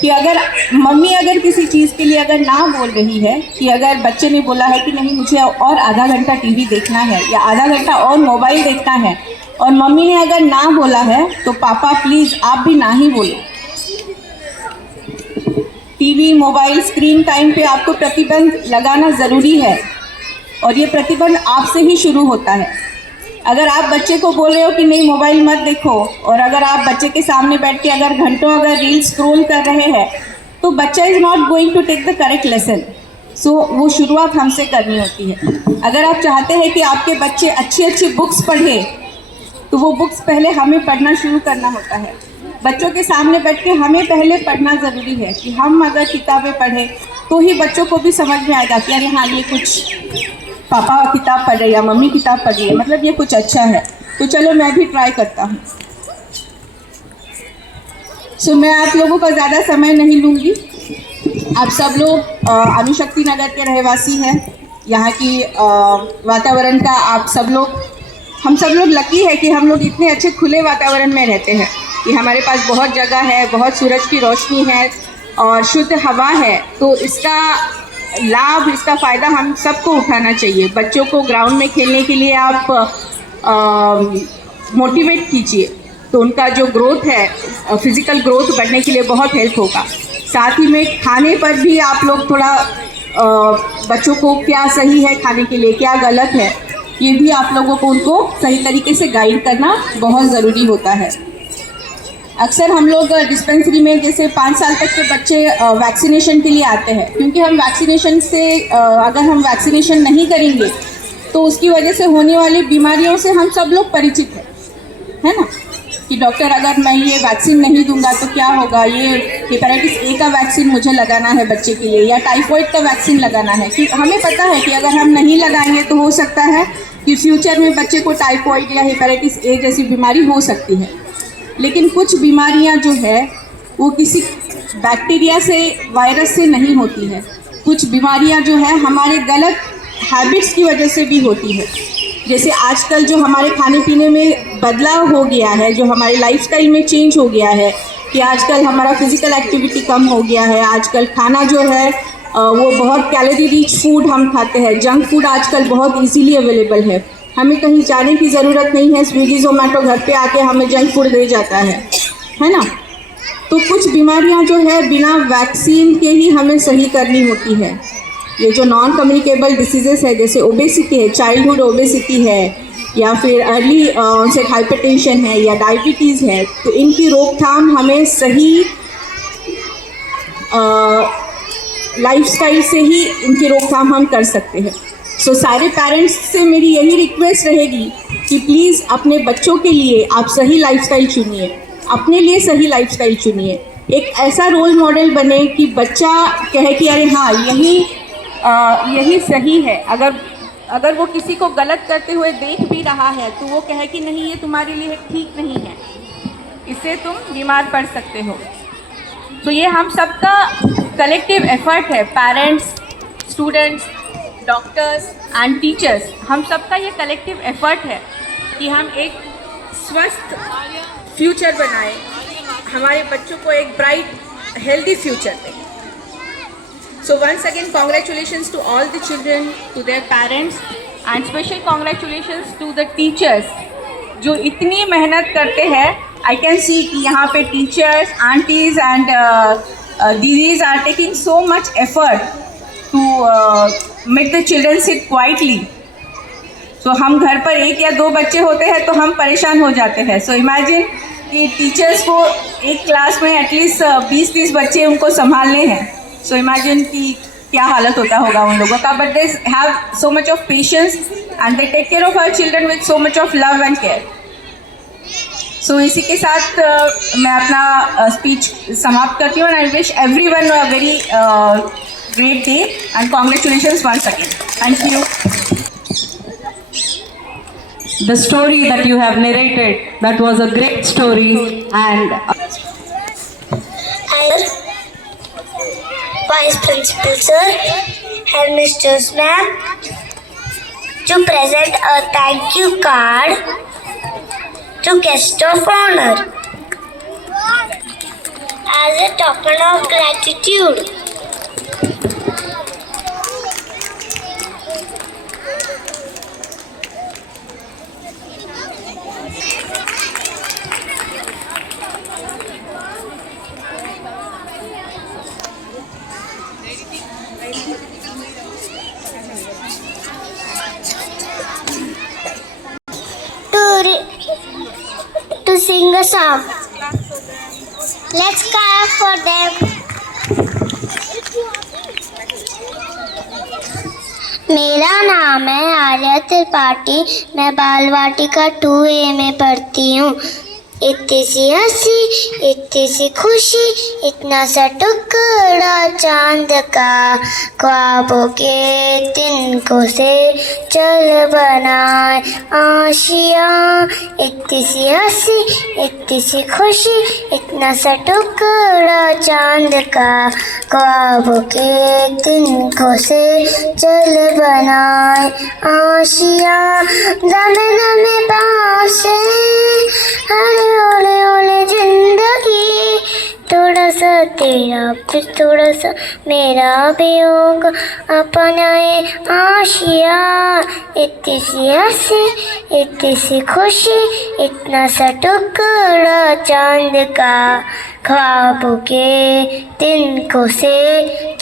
कि अगर मम्मी अगर किसी चीज़ के लिए अगर ना बोल रही है, कि अगर बच्चे ने बोला है कि नहीं मुझे और आधा घंटा टीवी देखना है या आधा घंटा और मोबाइल देखना है, और मम्मी ने अगर ना बोला है तो पापा प्लीज़ आप भी ना ही बोलो। टीवी मोबाइल स्क्रीन टाइम पे आपको प्रतिबंध लगाना ज़रूरी है और ये प्रतिबंध आपसे ही शुरू होता है। अगर आप बच्चे को बोल रहे हो कि नहीं मोबाइल मत देखो, और अगर आप बच्चे के सामने बैठ के अगर घंटों अगर रील स्क्रॉल कर रहे हैं, तो बच्चा is not going to take the correct lesson. So वो शुरुआत हमसे करनी होती है। अगर आप चाहते हैं कि आपके बच्चे अच्छी अच्छी बुक्स पढ़े, तो वो बुक्स पहले हमें पढ़ना शुरू करना होता है। बच्चों के सामने बैठ के हमें पहले पढ़ना ज़रूरी है कि हम अगर किताबें पढ़ें तो ही बच्चों को भी समझ में आएगा कि अरे हाँ ये कुछ पापा किताब पढ़ रही है या मम्मी किताब पढ़ रही है, मतलब ये कुछ अच्छा है। तो चलो मैं भी ट्राई करता हूँ। सो मैं आप लोगों का ज़्यादा समय नहीं लूँगी। आप सब लोग अणुशक्ति नगर के रहवासी हैं। यहाँ की वातावरण का आप सब लोग, हम सब लोग लकी है कि हम लोग इतने अच्छे खुले वातावरण में रहते हैं कि हमारे पास बहुत जगह है, बहुत सूरज की रोशनी है और शुद्ध हवा है। तो इसका लाभ, इसका फ़ायदा हम सबको उठाना चाहिए। बच्चों को ग्राउंड में खेलने के लिए आप मोटिवेट कीजिए, तो उनका जो ग्रोथ है, फिज़िकल ग्रोथ बढ़ने के लिए बहुत हेल्प होगा। साथ ही में खाने पर भी आप लोग थोड़ा बच्चों को क्या सही है खाने के लिए, क्या गलत है, ये भी आप लोगों को उनको सही तरीके से गाइड करना बहुत ज़रूरी होता है। अक्सर हम लोग डिस्पेंसरी में जैसे 5 साल तक के बच्चे वैक्सीनेशन के लिए आते हैं, क्योंकि हम वैक्सीनेशन से अगर हम वैक्सीनेशन नहीं करेंगे तो उसकी वजह से होने वाली बीमारियों से हम सब लोग परिचित हैं, है ना, कि डॉक्टर अगर मैं ये वैक्सीन नहीं दूंगा तो क्या होगा, ये हेपेटाइटिस ए का वैक्सीन मुझे लगाना है बच्चे के लिए या टाइफॉइड का वैक्सीन लगाना है। कि हमें पता है कि अगर हम नहीं लगाएंगे तो हो सकता है कि फ्यूचर में बच्चे को टाइफॉइड या हेपेटाइटिस ए जैसी बीमारी हो सकती है। लेकिन कुछ बीमारियां जो है वो किसी बैक्टीरिया से, वायरस से नहीं होती है। कुछ बीमारियां जो है हमारे गलत हैबिट्स की वजह से भी होती है। जैसे आजकल जो हमारे खाने पीने में बदलाव हो गया है, जो हमारे लाइफस्टाइल में चेंज हो गया है, कि आजकल हमारा फिज़िकल एक्टिविटी कम हो गया है। आजकल खाना जो है वो बहुत कैलोरी रिच फूड हम खाते हैं। जंक फूड आजकल बहुत इजीली अवेलेबल है, हमें कहीं जाने की ज़रूरत नहीं है। स्विगी जोमेटो घर पे आके हमें जंक फूड दे जाता है ना। तो कुछ बीमारियां जो है बिना वैक्सीन के ही हमें सही करनी होती है। ये जो नॉन कम्युनिकेबल डिसीजेस है, जैसे ओबेसिटी है, चाइल्डहुड ओबेसिटी है, या फिर अर्ली ऑनसेट हाइपरटेंशन है या डायबिटीज़ है, तो इनकी रोकथाम हमें सही लाइफस्टाइल से ही इनकी रोकथाम हम कर सकते हैं। सो सारे पेरेंट्स से मेरी यही रिक्वेस्ट रहेगी कि प्लीज़ अपने बच्चों के लिए आप सही लाइफस्टाइल चुनिए, अपने लिए सही लाइफस्टाइल चुनिए। एक ऐसा रोल मॉडल बने कि बच्चा कहे कि अरे हाँ यही सही है। अगर वो किसी को गलत करते हुए देख भी रहा है तो वो कहे कि नहीं ये तुम्हारे लिए ठीक नहीं है, इससे तुम बीमार पड़ सकते हो। तो ये हम सबका कलेक्टिव एफर्ट है, parents, students, doctors and teachers, हम सबका ये कलेक्टिव एफर्ट है कि हम एक स्वस्थ फ्यूचर बनाएं, हमारे बच्चों को एक ब्राइट हेल्दी फ्यूचर दें। So once again congratulations to all the children, to their parents and special congratulations to the teachers जो इतनी मेहनत करते हैं। I can see कि यहाँ पे teachers, aunties and didis are taking so much effort to make the children sit quietly. So हम घर पर 1 या 2 बच्चे होते हैं तो हम परेशान हो जाते हैं। So imagine कि टीचर्स को एक क्लास में एटलीस्ट 20-30 बच्चे उनको संभालने हैं। सो इमेजिन कि क्या हालत होता होगा उन लोगों का। But they have so much of patience and they take care of our children with so much of love and care. So इसी के साथ मैं अपना स्पीच समाप्त करती हूँ। And I wish everyone a very great day and congratulations once again. Thank you. The story that you have narrated, that was a great story, and Vice Principal Sir, Headmistress Ma'am, to present a thank you card to guest of honor as a token of gratitude. To sing a song. Let's clap for them. मेरा नाम है आर्या त्रिपाठी, मैं बाल वाटिका 2A में पढ़ती हूँ। इतनी सी हंसी, इतनी सी खुशी, इतना सा टुकड़ा चांद का, ख्वाबों के तिनकों से चल बनाए आशिया। इतनी सी हंसी, इतनी सी खुशी, इतना सा टुकड़ा चांद का, ख्वाबों के तिनकों से चल बनाए आशिया। दमे दमे बासे हरे ओले ओले जिंदगी, थोड़ा सा तेरा फिर थोड़ा सा मेरा भी होगा अपनाए आशिया। इतनी सी हंसी, इतनी सी खुशी, इतना सा टुकड़ा चांद का, ख्वाबों के तिनकों से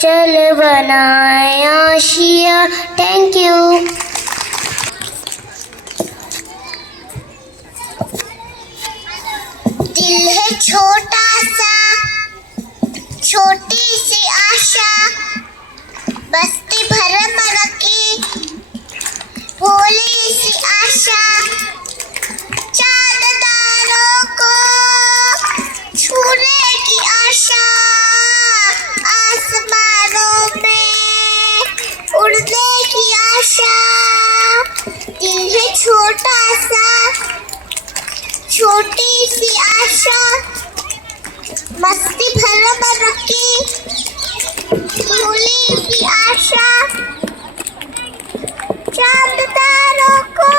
चल बनाए आशिया। Thank you. दिल है छोटा सा, छोटी सी आशा, बस्ती भरम रखी भोली सी आशा। चांद तारों को छूने की आशा, आसमानों में उड़ने की आशा। दिल है छोटा सा, छोटी सी आशा, मस्ती भरम रखी भोली सी आशा। चांद तारों को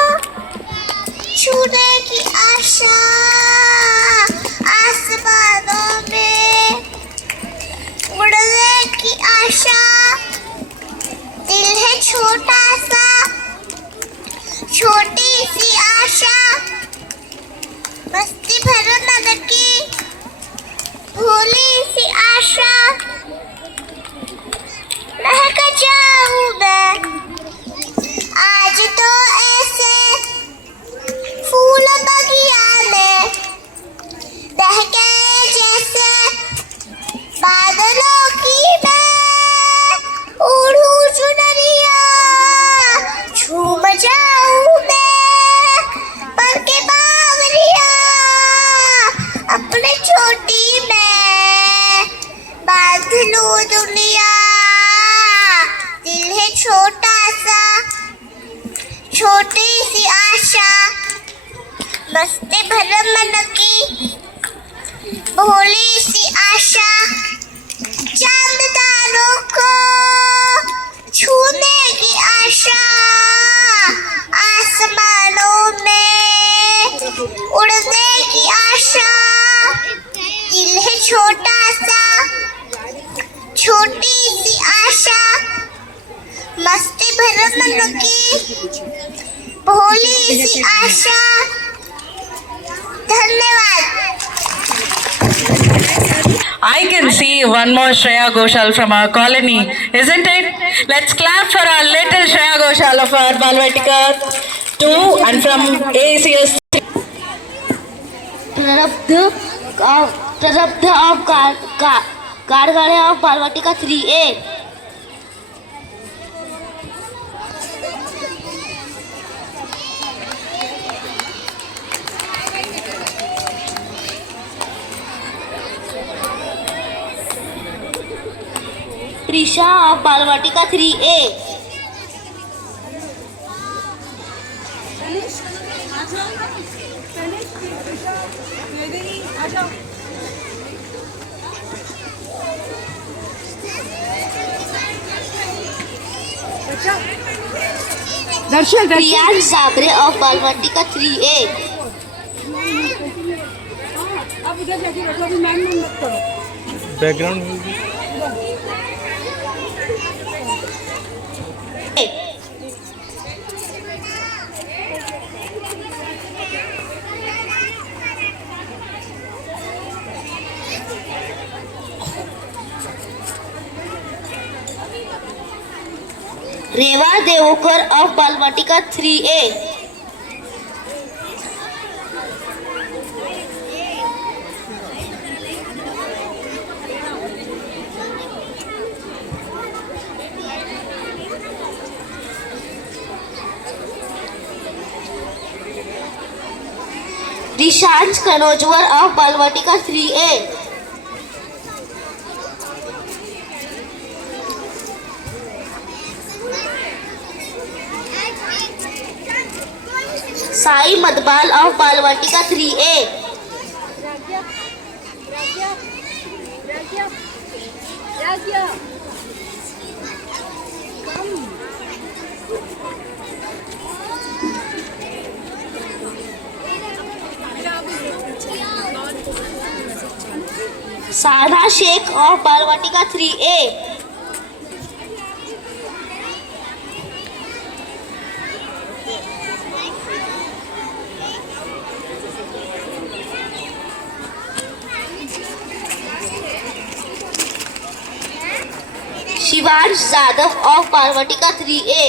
छूने की आशा, आसमानों में उड़ने की आशा। दिल है छोटा सा, छोटी सी आशा, मस्ती भरम रखी भोली सी आशा। महक जाऊं मैं आज तो ऐसे फूल बगिया में, बहके जैसे बादलों की मैं उड़ूं चुनरिया। झूम जाऊं मैं पर के बावरिया, अपने छोटी में बांध लूं दुनिया। दिल है छोटा सा, छोटी सी आशा, मस्ती भरम मन की भोली सी आशा। चांद तारों को छूने की आशा, आसमानों में उड़ने की आशा। दिल है छोटा सा, छोटी सी आशा, मस्ती भरम मन की भोली सी आशा। धन्यवाद। I can see one more Shreya Ghoshal from our colony, isn't it? Let's clap for our little Shreya Ghoshal of our Balvatika 2 and from ACS. Prarabdh of Kargade of Balvatika 3A। Prisha of Balwatika 3A. Priyansh Zabre of Balwatika 3A. Reva Devkar of Balwatika 3A. Rishansh Kanojwar of Balwatika 3A. Sai Madbal of Balwatika 3A. Sadha Sheikh of Balwatika 3A. Shivansh Zadav of Balwatika 3A.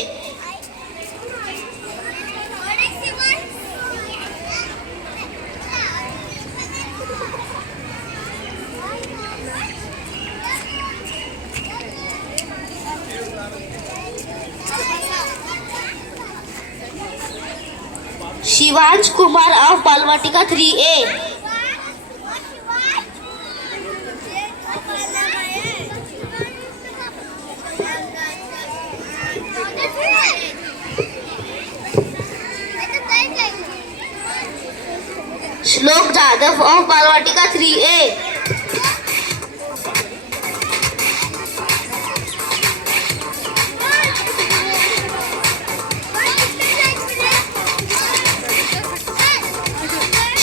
Shivansh Kumar of Balwatika 3A. Shlok Jadhav of Balwatika 3A.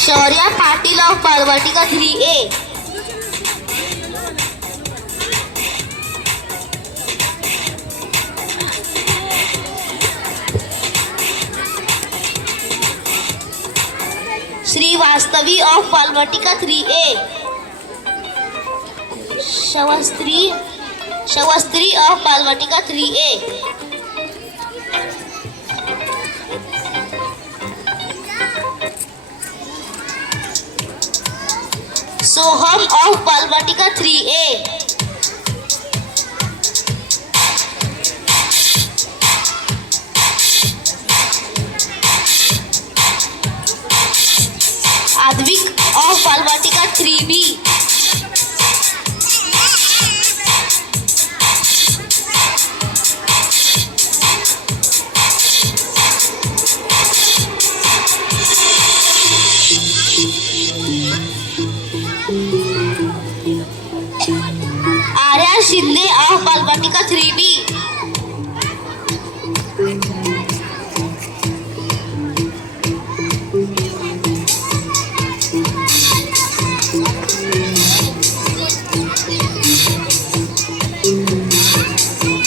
Shaurya Patil of Balwatika 3A. Sri Vastavi of Balwatika 3A. Shawastri of Balwatika 3A. Soham of Balwatika 3A. Advik of Balwatika 3B. Arya Shinde of Balwatika 3B.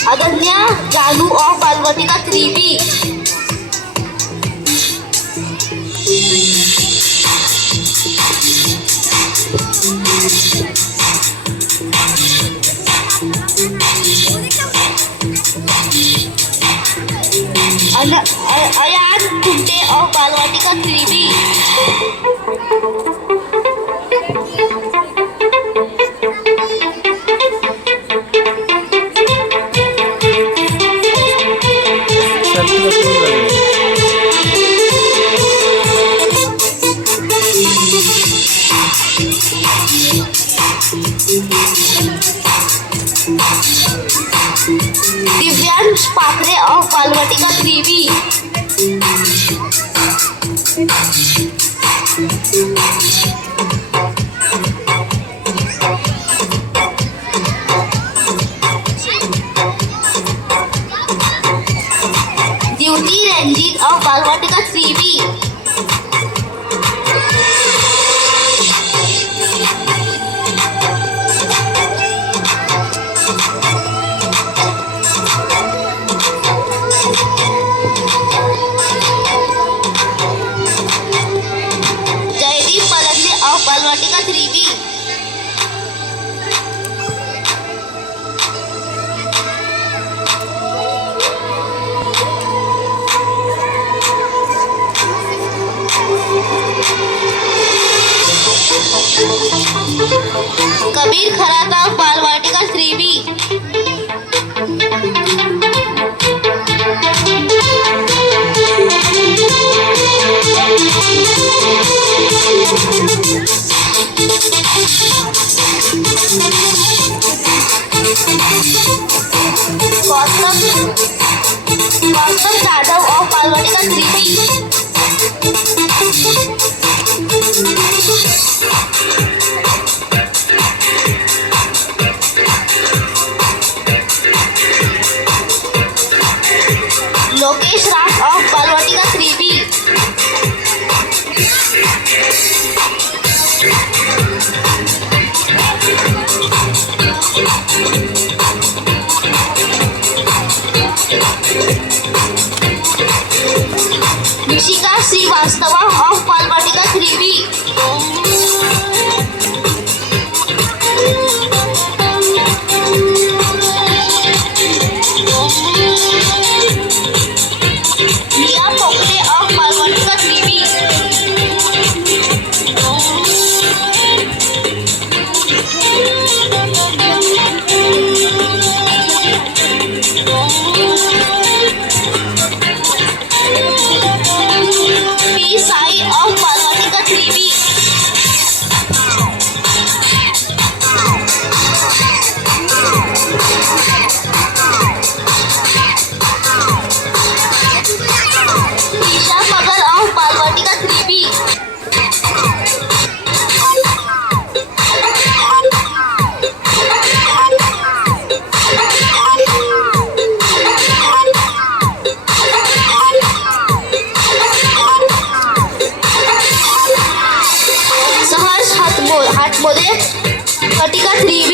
Adanya Jalu of Balwatika 3B. Ayan Kunte of Balwatika 3B. Shivansh Pakre of Balvatika 3B. Duty Ranjit of Balvatika 3B. Jaideep Palakle of Balvatika 3B. Kabir Kharat of Balvatika 3B. Gautam Yadav of Balvatika 3B. Lokesh Raj of Balvatika 3B. Nishika Srivastava of Balvatika 3B. Riya Pokre of Balvatika 3B. P. Sai of Balvatika 3B. Isha Pagal of Balvatika 3B. Saharsh Hatmode Katika 3B.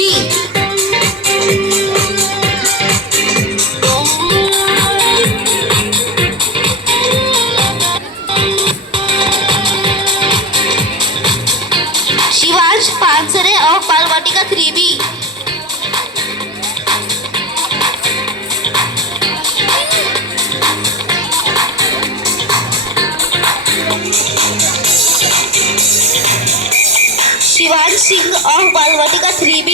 Shivansh Pansare of Balvatika 3B. Shivansh Singh of Balvatika 3B.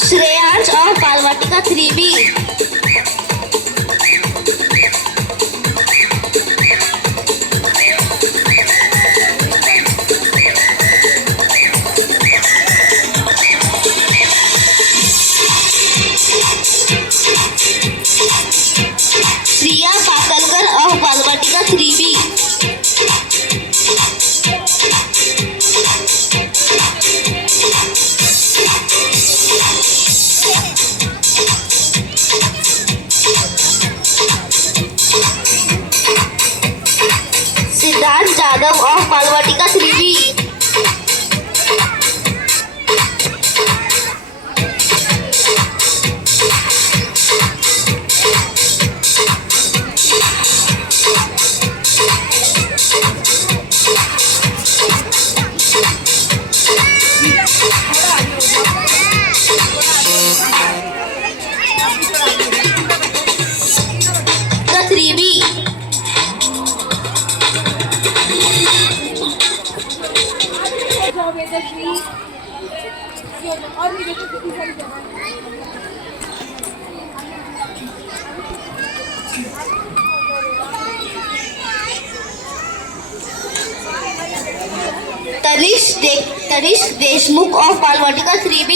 Shreyansh of Balvatika 3B. Priya Pakalkar of Balvatika 3B. Siddharth Jadhav of Balvatika 3B. The 3B. Tarish Deshmukh of Balwatika 3B.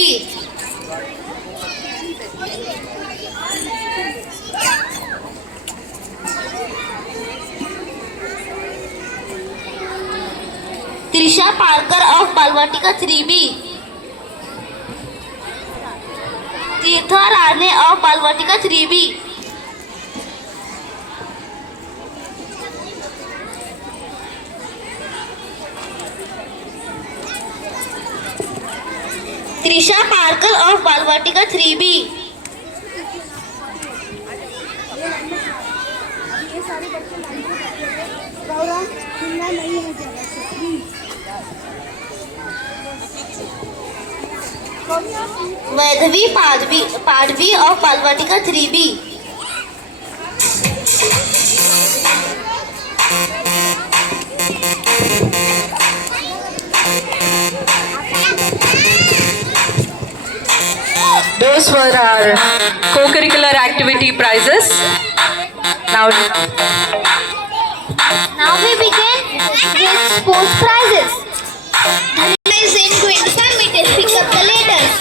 Trisha Parker of Balwatika 3B. Tirtha Rane of Balwatika 3B. Trisha Parker of Balwatika 3B. Vaidhavi Padvi of Balwatika 3B. Those were our co-curricular activity prizes. Now Now we begin with sports prizes. The is in 25 meters. Pick up the letters.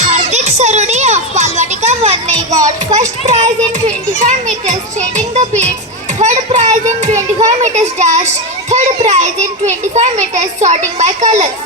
Hardik Sarodi of Balwatika 1A got first prize in 25 meters shading the beats, third prize in 25 meters dash, third prize in 25 meters sorting by colors.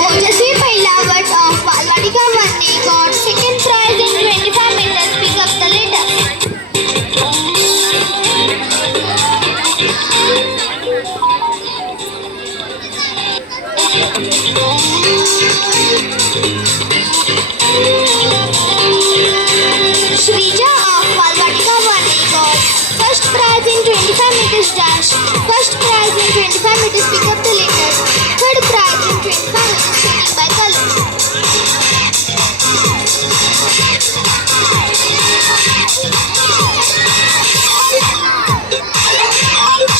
Ojasvi Pailawat of Balwatika 1A got second prize in 25 meters. Pick up the letters. Shrija of Balwatika 1A got first prize in 25 meters dash, first prize in 25 meters. Pick up the letters. Third prize in 25 meters shading by color.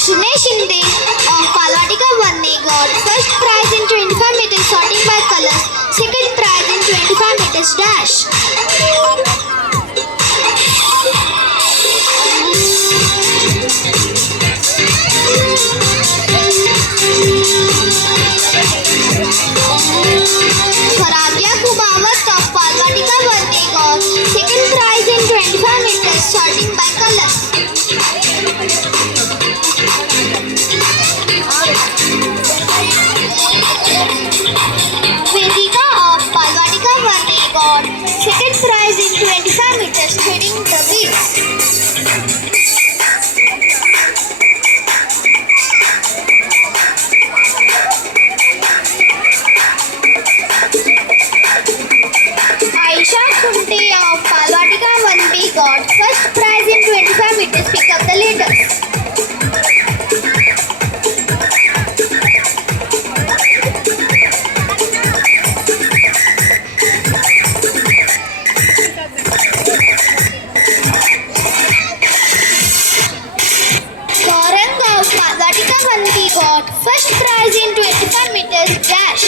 Sunay Shinde of Balwatika 1A got first prize in 25 meters sorting by colors, second prize in 25 meters dash. Faravia Kubawat of Balwatika 1A got second prize in 25 meters sorting by color. Vedika of Balwatika 1A got second prize in 25 meters heading the beats. Aisha Kunte of Balwatika 1B got first prize in 25 meters. Pick up the letters. Saurang of Balwatika 1B got first prize in 25 meters dash.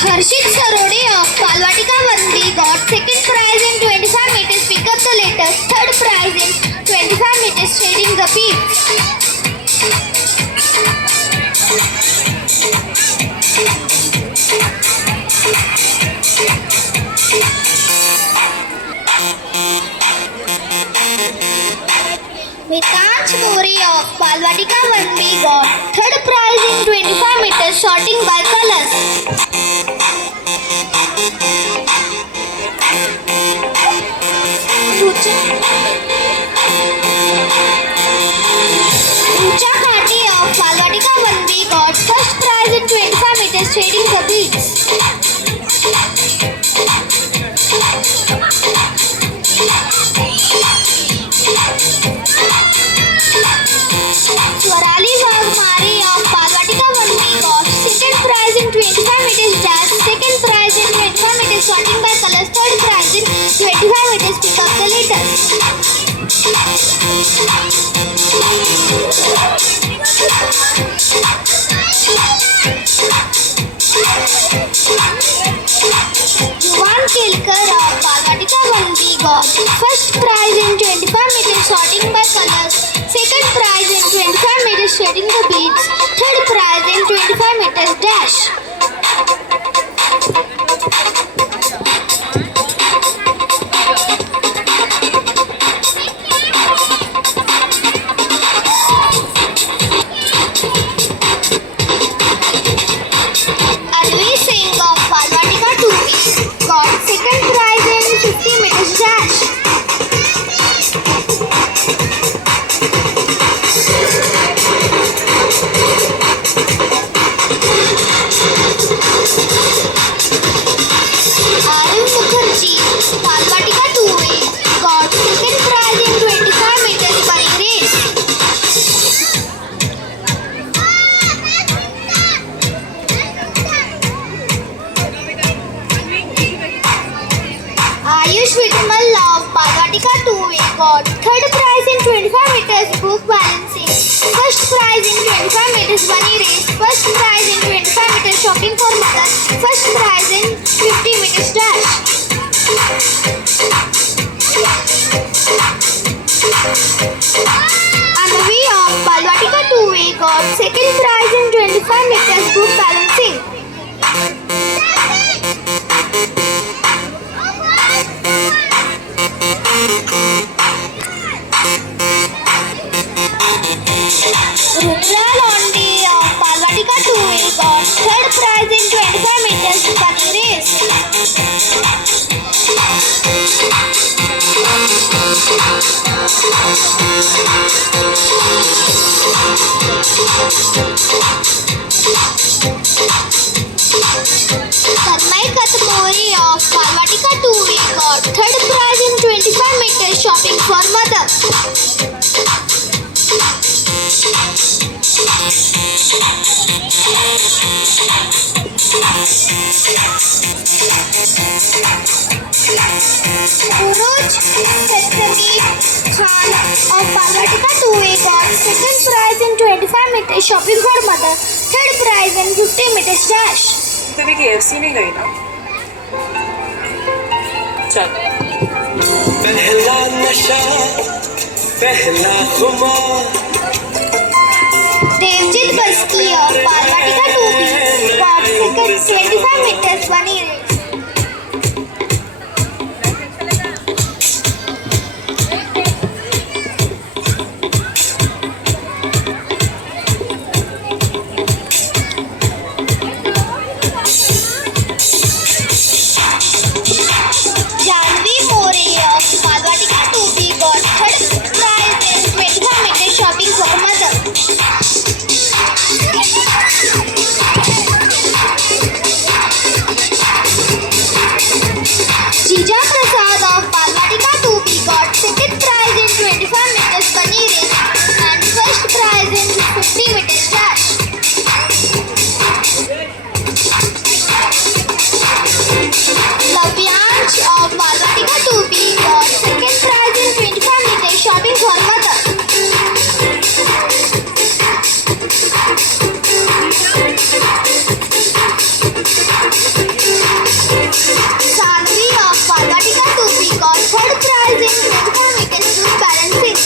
Harshit Sarode of Balwatika 1B got second prize in 25 meters. Pick up the letters. Third prize in 25 meters shading the beats. Mitanj Mori of Balwatika 1B got third prize in 25 meters sorting by colors. Rucha Khati of Balwatika 1B got first prize in 25 meters shading the beats. Swarali Wagmari of Balwatika 1B got second prize in 25 meters dash, second prize in 25 meters sorting by colors, third prize in 25 meters pick up the letters. Yuvan Kelkar of Balwatika 1B got first prize in 25 meters sorting by colors, second prize in 25 meters shading the beats, third prize in 25 meters dash. Arvi Singh of Balwatika 2B got second prize in 50 meters dash. Arun Mukherjee, Balwatika 2A got second prize in 25 meters running race. Ayush Vitamal of Balwatika 2A got third prize in 25 meters book balancing, first prize in 25 meters bunny race, first prize in 25 meters shopping for mother, first prize in 50 meters dash. Anavi of Balwatika 2A got second prize in 25 meters book balancing. Rudra Londi of Balwatika 2A got third prize in 25 meters bunny race. Tanmay Katmori of Balwatika 2A got third prize in 25 meters shopping for mother. Uruj Sesami Khan of Balwatika 2A got second prize in 25 meters shopping for mother, third prize in 50 meters dash. कभी KFC नहीं गई ना? चल। पहला नशा पहला खुमार Devjit Baski of Balwatika 2B got second 25 meters bunny race. Janvi More of Balwatika 2B got third prize in 25 meters shopping for mother. Jija Prasad of Balwatika 2B got second prize in 25 meters bunny race and first prize in 50 meters dash. Lavyansh of Balwatika 2B got second prize in 25 meters shopping for mother. Sanvi of Balwatika 2B got third prize in 25 meters group balancing.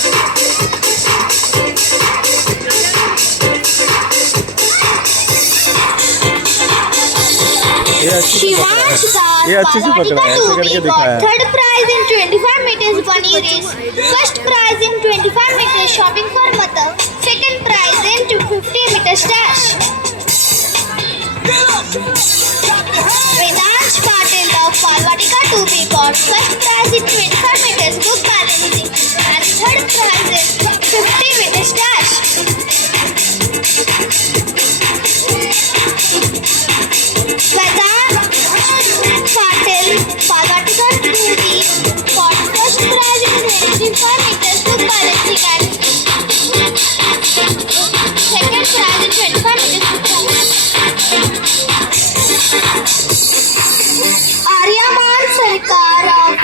Shivansh Das Balwatika 2B got third prize in 25 meters bunny race, first prize in 25 meters shopping for mother, second prize in 50 meters dash. Vedansh Patil of Balwatika 2B got got first prize in 25 meters group balancing and third prize in 50 meters dash. Vedant Patil, Balwatika 2B, got first prize in 25 meters group balancing and second prize in 25 meters group balancing. Aryaman Sarkar of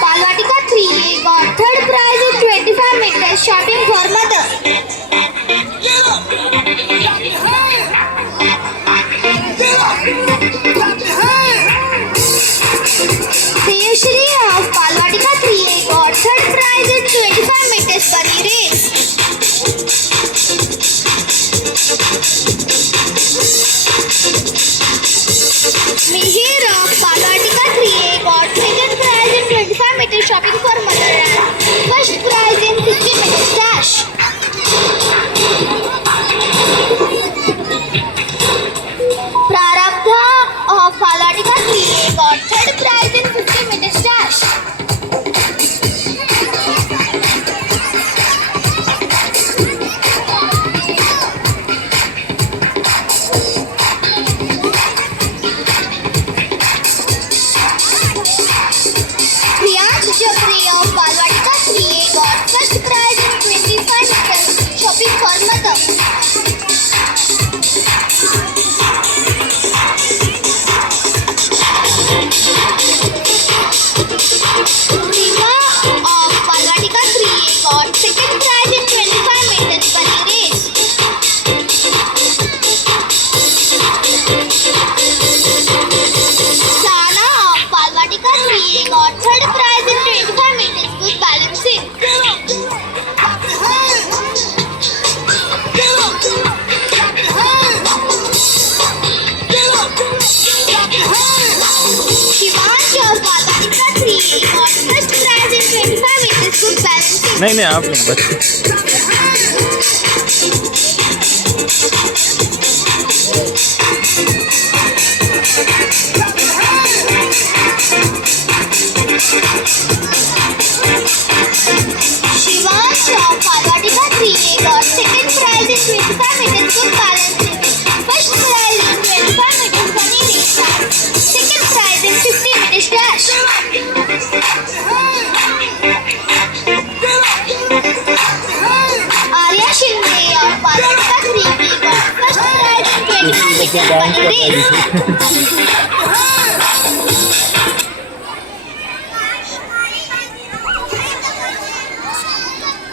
Balwatika 3A got third prize in 25 meters shouting for mother. Devshri of Balwatika 3A got third prize in 25 meters bunny race. Mihir of Balwatika 3A got second prize in 25 meters shopping for mother and first prize in 50 meters dash. Prarabdha of Balwatika 3A got third prize in 50 meters dash. Priyansh Jabri of Balwatika 3A got first prize in 25 meters shopping for mother. Rima of Balwatika 3A got second prize in 25 meters bunny race. Sana of Balwatika 3A got third prize in 25 meters good balancing. Shivansh of Balwatika 3A got first prize in 25 meters good balancing. नहीं आप नहीं बस Shivansh of Balwatika 3A got second prize in 25 meters good balancing, first prize in 25 meters bunny race and second prize in 50 meters dash. Arya Shinde of Balwatika 3B got first prize in 25 meters bunny race.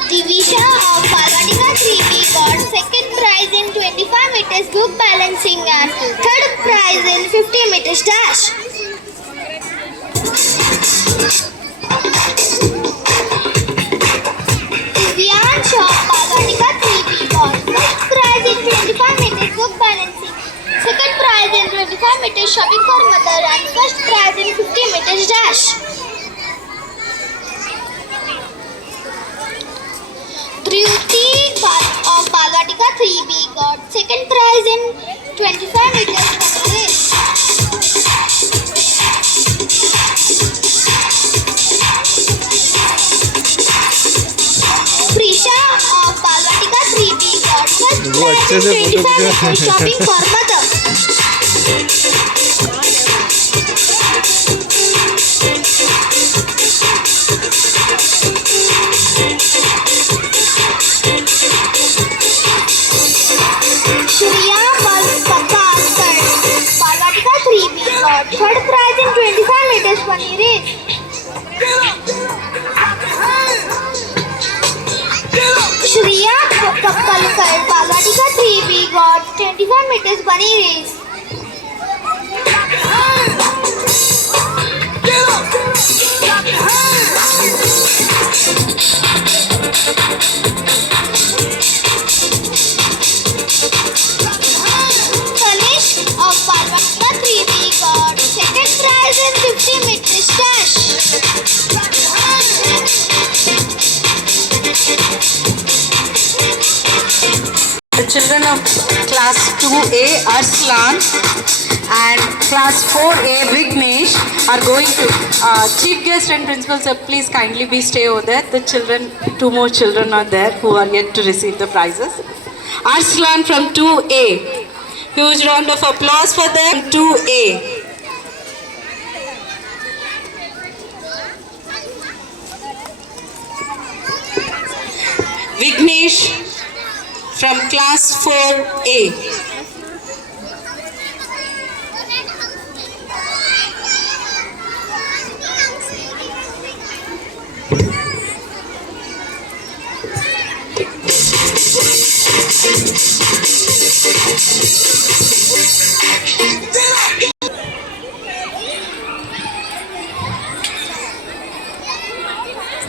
Divisha of Balwatika 3B got second prize in 25 meters group balancing and third prize in 50 meters dash. Divyansh of Balwatika 3B got first prize in 25 meters group balancing, second prize in 25 meters shopping for mother and first prize in 50 meters dash. Triyuti of Balwatika 3B got second prize in 25 meters bunny race. Prisha of Balwatika 3B got first prize in 25 meters shopping for mother. Shriya Balwatika 3B got third prize in 25 meters bunny race. Shriya Balwatika 3B got 25 meters bunny race. The children of class 2A Arslan and class 4A Vignesh are going to chief guest and principal sir, please kindly be stay over there. The children, 2 more children are there who are yet to receive the prizes. Arslan from 2A. Huge round of applause for them. 2A. Vignesh from class 4A.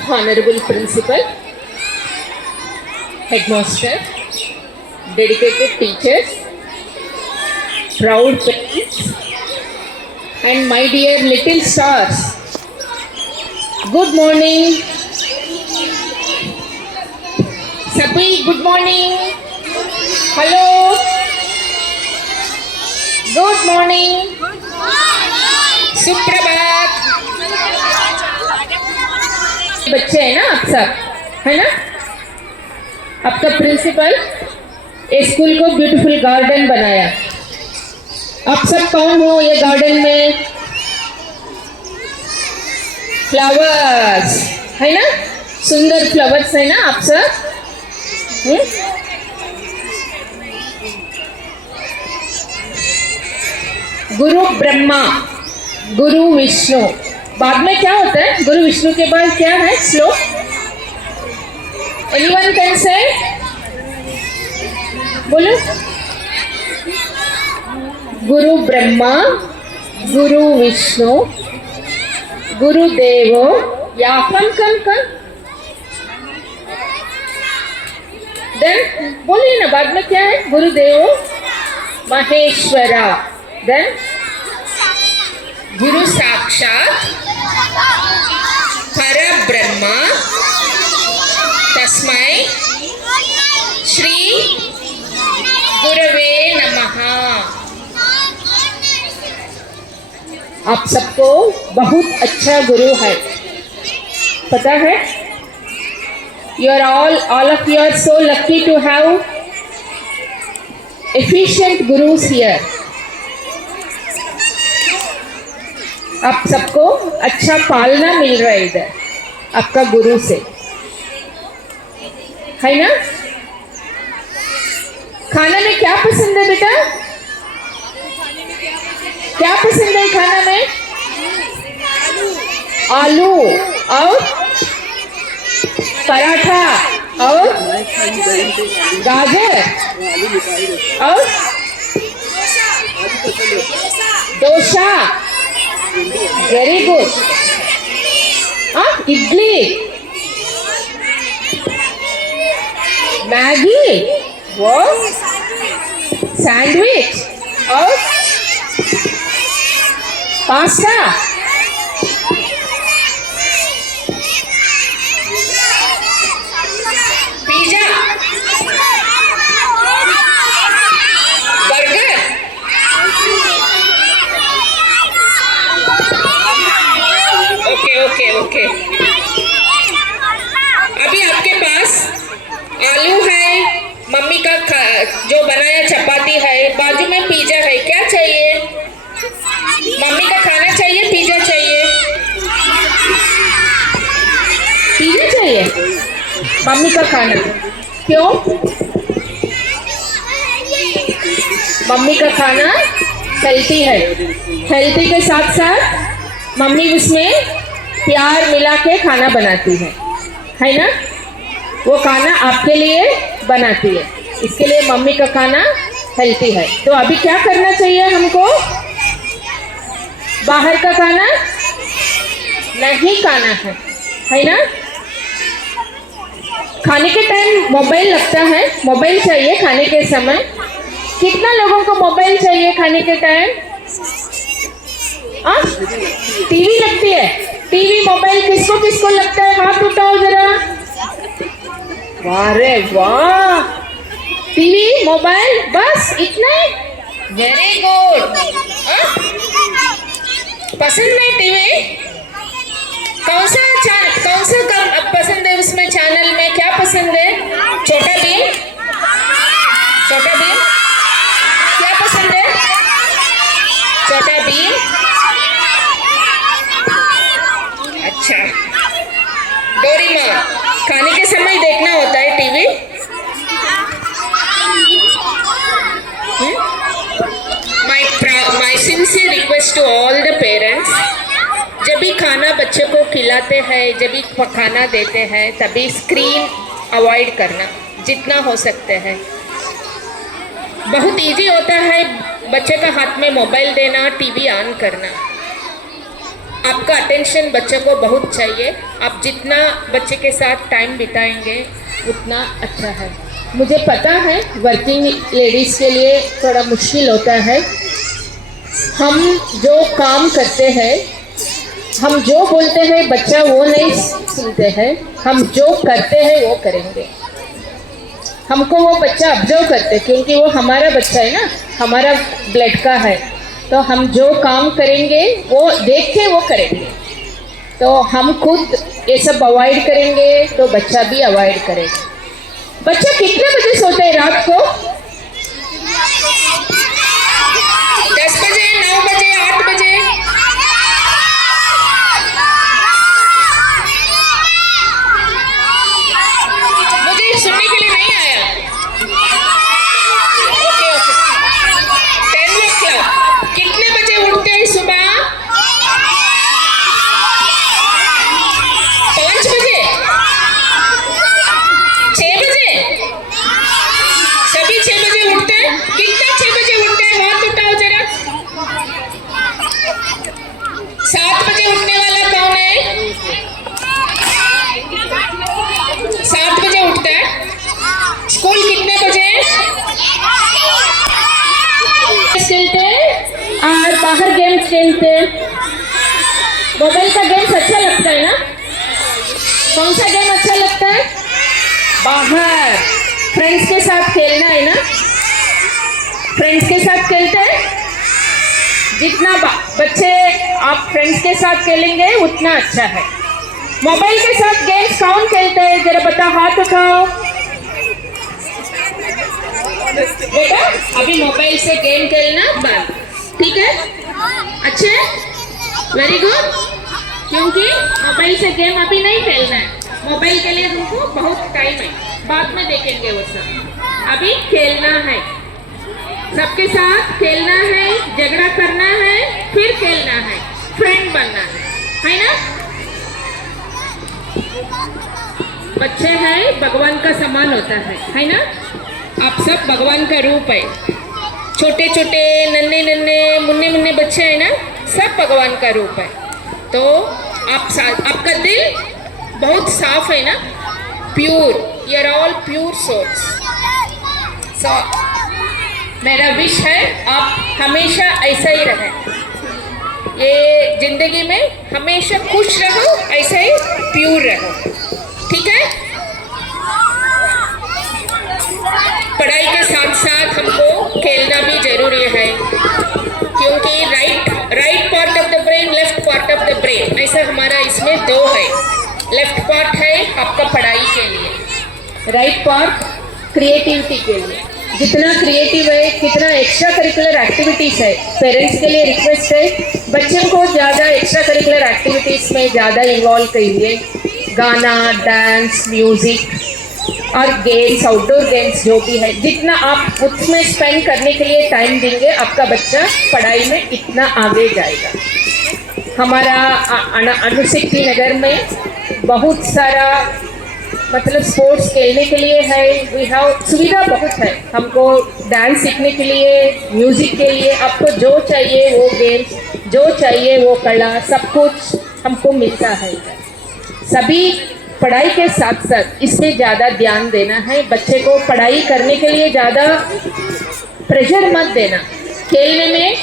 Honorable Principal, Headmaster, dedicated teachers, proud parents, and my dear little stars. Good morning. Sabhi, good morning. Hello. Good morning. सुप्रभात. बच्चे हैं ना आप सब, है ना? आपका principal school को ब्यूटीफुल गार्डन बनाया. आप सब कौन हो ये गार्डन में? फ्लावर्स है ना, सुंदर फ्लावर्स है ना आप सब. गुरु ब्रह्मा, गुरु विष्णु, बाद में क्या होता है? गुरु विष्णु के बाद क्या है श्लोक? Anyone can say? बोलो. गुरु ब्रह्मा, गुरु विष्णु, गुरुदेवो, या कम देन बोलिए ना, बाद में क्या है? गुरुदेवो महेश्वरा, देन गुरु साक्षात परब्रह्मा तस्मै श्री गुरवे नमः. आप सबको बहुत अच्छा गुरु है, पता है? You are all of you are so lucky to have efficient gurus here. आप सबको अच्छा पालना मिल रहा है इधर आपका गुरु से, है ना? खाना में क्या पसंद है बेटा? क्या पसंद है खाना में? आलू और पराठा और गाजर और dosa. Very good. Idli, Maggi, वो सैंडविच और पास्ता. Pizza, burger. ओके. अभी आपके पास आलू है, मम्मी का जो बनाया चपाती है, बाजू में पिज्जा है. क्या चाहिए? मम्मी का खाना चाहिए, पिज्जा चाहिए? पिज्जा चाहिए मम्मी का खाना. क्यों? मम्मी का खाना हेल्थी है. हेल्थी के साथ साथ मम्मी उसमें प्यार मिला के खाना बनाती है ना? वो खाना आपके लिए बनाती है, इसके लिए मम्मी का खाना हेल्थी है. तो अभी क्या करना चाहिए हमको? बाहर का खाना नहीं खाना है ना? खाने के टाइम मोबाइल लगता है, मोबाइल चाहिए खाने के समय. कितना लोगों को मोबाइल चाहिए खाने के टाइम? टीवी लगती है. टीवी मोबाइल किसको किसको लगता है? हाथ उठाओ जरा. वाह रे वाह. टीवी मोबाइल बस इतना ही? Very good. पसंद है टीवी? कौन सा पसंद है? उसमें चैनल में क्या पसंद है? छोटा भीम? छोटा भीम क्या पसंद है? छोटा भीम। अच्छा, डोरेमोन खाने के समय देखना होता है TV? My sincere request to all the parents, जब भी खाना बच्चे को खिलाते हैं, जब भी खाना देते हैं, तभी स्क्रीन अवॉइड करना जितना हो सकते हैं। बहुत इजी होता है बच्चे का हाथ में मोबाइल देना, टीवी ऑन करना। आपका अटेंशन बच्चे को बहुत चाहिए। आप जितना बच्चे के साथ टाइम बिताएंगे उतना अच्छा है। मुझे पता है वर्किंग लेडीज़ के लिए थोड़ा मुश्किल होता है। हम जो काम करते हैं, हम जो बोलते हैं बच्चा वो नहीं सुनते हैं, हम जो करते हैं वो करेंगे। हमको वो बच्चा ऑब्जर्व करते क्योंकि वो हमारा बच्चा है ना, हमारा ब्लड का है, तो हम जो काम करेंगे वो देख के वो करेंगे। तो हम खुद ये सब अवॉइड करेंगे तो बच्चा भी अवॉइड करेगा। बच्चा कितने बजे सोते हैं रात को? 10 बजे, 9 बजे, 8 बजे? मुझे सुनने के लिए नहीं आया। Okay okay. 10 o'clock। कितने बजे उठते हैं सुबह? 5 बजे? 6 बजे? सभी 6 बजे उठते हैं? कितना 6 बजे उठते हैं? हाथ उठाओ जरा। 7 बजे उठने वाला कौन है? 7 बजे उठता है। स्कूल कितने बजे? खेलते हैं और बाहर गेम्स खेलते हैं। मोबाइल का गेम्स अच्छा लगता है ना? कौन सा गेम अच्छा लगता है? बाहर फ्रेंड्स के साथ खेलना है ना? फ्रेंड्स के साथ खेलते हैं। जितना बच्चे आप फ्रेंड्स के साथ खेलेंगे उतना अच्छा है। मोबाइल के साथ गेम्स कौन खेलते हैं? जरा बता, हाथ उठाओ। बेटा अभी मोबाइल से गेम खेलना बंद, ठीक है? अच्छे, वेरी गुड। क्योंकि मोबाइल से गेम अभी नहीं खेलना है। मोबाइल के लिए हमको बहुत टाइम है, बाद में देखेंगे वो सब। अभी खेलना है, सबके साथ खेलना है, झगड़ा करना है, फिर खेलना है, फ्रेंड बनना है ना? बच्चे हैं भगवान का समान होता है ना? आप सब भगवान का रूप है। छोटे छोटे नन्हे नन्हे मुन्ने मुन्ने बच्चे हैं ना, सब भगवान का रूप है। तो आपका दिल बहुत साफ है ना, pure, you are all pure souls. So मेरा विश है आप हमेशा ऐसा ही रहें, ये जिंदगी में हमेशा खुश रहो, ऐसा ही प्योर रहो, ठीक है? पढ़ाई के साथ साथ हमको खेलना भी जरूरी है, क्योंकि right part of the brain, left part of the brain, ऐसा हमारा इसमें दो है। लेफ्ट पार्ट है आपका पढ़ाई के लिए, राइट पार्ट क्रिएटिविटी के लिए। जितना क्रिएटिव है, कितना एक्स्ट्रा करिकुलर एक्टिविटीज़ है, पेरेंट्स के लिए रिक्वेस्ट है बच्चों को ज़्यादा एक्स्ट्रा करिकुलर एक्टिविटीज़ में ज़्यादा इन्वॉल्व करिए। गाना, डांस, म्यूज़िक और गेम्स, आउटडोर गेम्स जो भी है, जितना आप उसमें स्पेंड करने के लिए टाइम देंगे, आपका बच्चा पढ़ाई में इतना आगे जाएगा। हमारा अणुशक्ति नगर में बहुत सारा मतलब स्पोर्ट्स खेलने के लिए है, वी हैव सुविधा बहुत है। हमको डांस सीखने के लिए, म्यूज़िक के लिए, आपको जो चाहिए वो गेम्स, जो चाहिए वो कला, सब कुछ हमको मिलता है। सभी पढ़ाई के साथ साथ इससे ज़्यादा ध्यान देना है। बच्चे को पढ़ाई करने के लिए ज़्यादा प्रेशर मत देना, खेलने में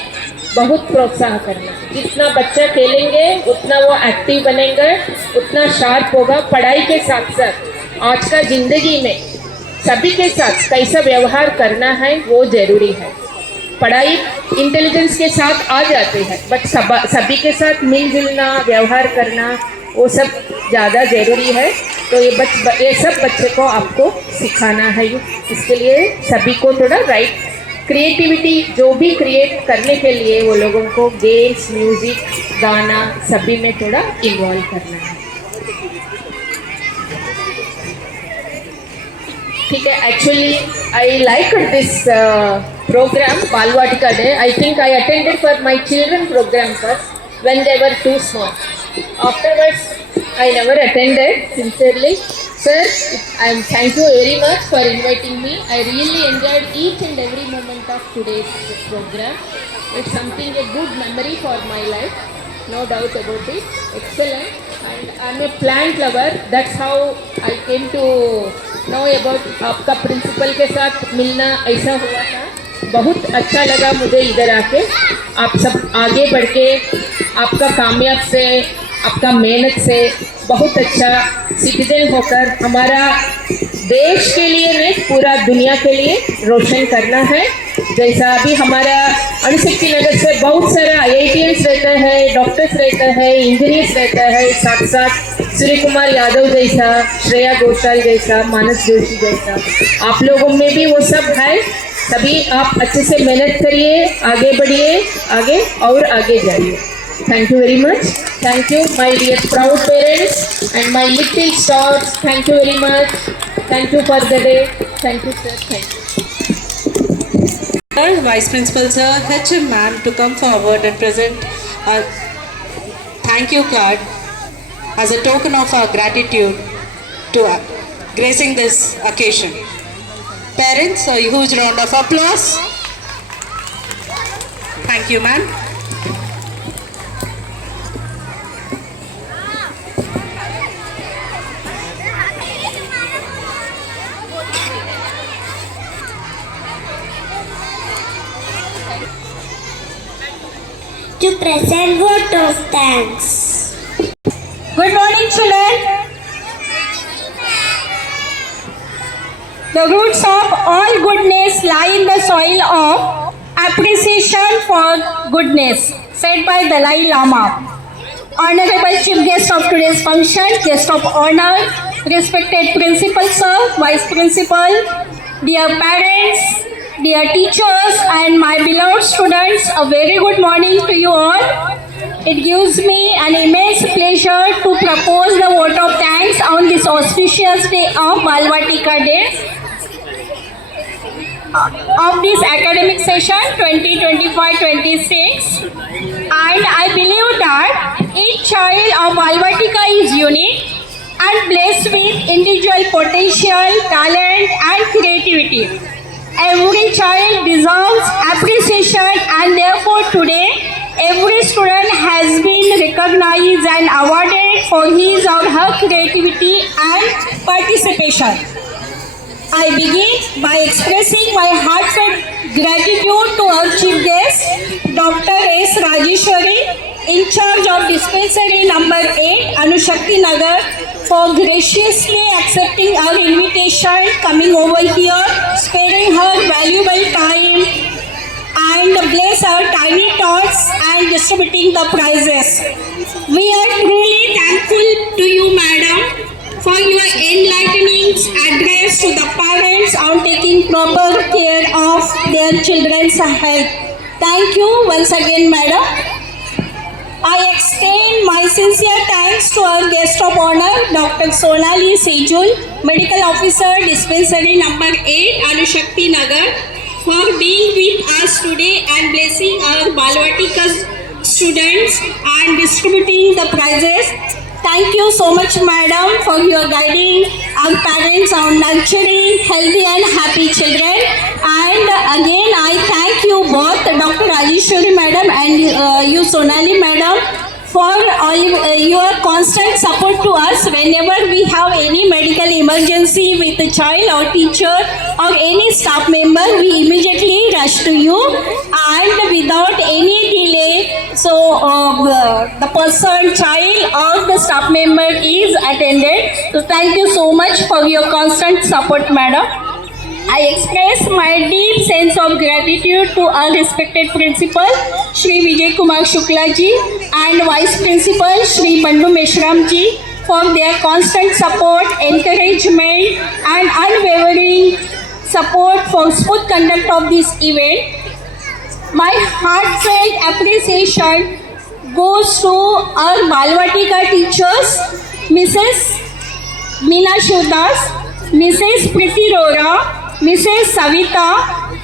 बहुत प्रोत्साहन करना। जितना बच्चा खेलेंगे उतना वो एक्टिव बनेंगे, उतना शार्प होगा। पढ़ाई के साथ साथ आज का ज़िंदगी में सभी के साथ कैसा व्यवहार करना है वो जरूरी है। पढ़ाई इंटेलिजेंस के साथ आ जाते हैं, बट सभी के साथ मिलजुलना, व्यवहार करना वो सब ज़्यादा ज़रूरी है। तो ये सब बच्चे को आपको सिखाना है। इसके लिए सभी को थोड़ा राइट क्रिएटिविटी जो भी क्रिएट करने के लिए वो लोगों को गेम्स, म्यूज़िक, गाना सभी में थोड़ा इन्वॉल्व करना है। ठीक है, actually I like this program Balvatika Day. I think I attended for my children program first when they were too small. Afterwards, I never attended, sincerely. Sir, thank you very much for inviting me. I really enjoyed each and every moment of today's program. It's something, a good memory for my life, no doubt about it. Excellent. And I'm a plant lover. That's how I came to know about आपका principal के साथ मिलना ऐसा हुआ था। बहुत अच्छा लगा मुझे इधर आके। आप सब आगे बढ़ के आपका कामयाब से, आपका मेहनत से बहुत अच्छा सिटीजन होकर हमारा देश के लिए नहीं, पूरा दुनिया के लिए रोशन करना है। जैसा अभी हमारा अणुशक्ति नगर से बहुत सारा IITians रहता है, डॉक्टर्स रहता है, इंजीनियर्स रहता है, साथ साथ सूर्य कुमार यादव जैसा, श्रेया घोषाल जैसा, मानस जोशी जैसा आप लोगों में भी वो सब है। सभी आप अच्छे से मेहनत करिए, आगे बढ़िए, आगे और आगे जाइए। Thank you very much. Thank you, my dear proud parents and my little stars. Thank you very much. Thank you for the day. Thank you, sir. Thank you. Vice Principal Sir, HM Ma'am to come forward and present a thank you card as a token of our gratitude to gracing this occasion. Parents, a huge round of applause. Thank you, ma'am. To present vote of thanks. Good morning, children. The roots of all goodness lie in the soil of appreciation for goodness, said by Dalai Lama. Honorable Chief Guest of today's function, Guest of Honor, respected Principal Sir, Vice Principal, dear parents, dear teachers and my beloved students, a very good morning to you all. It gives me an immense pleasure to propose the vote of thanks on this auspicious day of Balvatika Day of this academic session 2025-26, and I believe that each child of Balvatika is unique and blessed with individual potential, talent and creativity. Every child deserves appreciation, and therefore today every student has been recognized and awarded for his or her creativity and participation. I begin by expressing my heartfelt gratitude to our chief guest, Dr. S. Rajeshwari, in charge of dispensary number 8, Anushakti Nagar, for graciously accepting our invitation, coming over here, sparing her valuable time, and bless our tiny tots and distributing the prizes. We are truly thankful to you, madam, for your enlightening address to the parents on taking proper care of their children's health. Thank you once again, madam. I extend my sincere thanks to our guest of honor, Dr. Sonali Sejul, Medical Officer, Dispensary number 8, Anushakti Nagar, for being with us today and blessing our Balvatika students and distributing the prizes. Thank you so much, madam, for your guiding our parents on nurturing healthy and happy children. And again, I thank you both, Dr. Rajeshwari madam and you, Sonali madam, for all your constant support to us whenever we have any medical emergency with a child or teacher or any staff member. We immediately rush to you, and without any delay, so the person, child or the staff member is attended. So thank you so much for your constant support, madam. my deep sense of gratitude to our respected principal, Shri Vijay Kumar Shukla ji, and Vice Principal, Shri Bandu Meshram ji, for their constant support, encouragement, and unwavering support for smooth conduct of this event. My heartfelt appreciation goes to our Balvatika teachers, Mrs. Meena Shivdas, Mrs. Priti Rora, Mrs. Savita,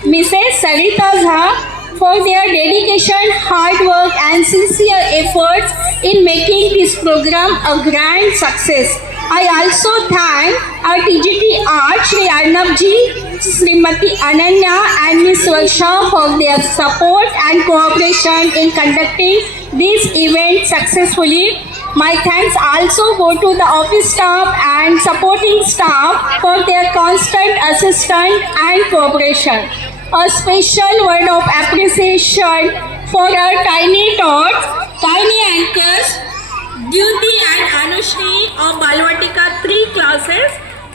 Mrs. Sarita Jha, for their dedication, hard work and sincere efforts in making this program a grand success. I also thank our TGT Art, Shri Arnab ji, Srimati Ananya and Ms. Varsha for their support and cooperation in conducting this event successfully. My thanks also go to the office staff and supporting staff for their constant assistance and cooperation. A special word of appreciation for our tiny tots, tiny anchors, Dyuti and Anushri of Balvatika 3 classes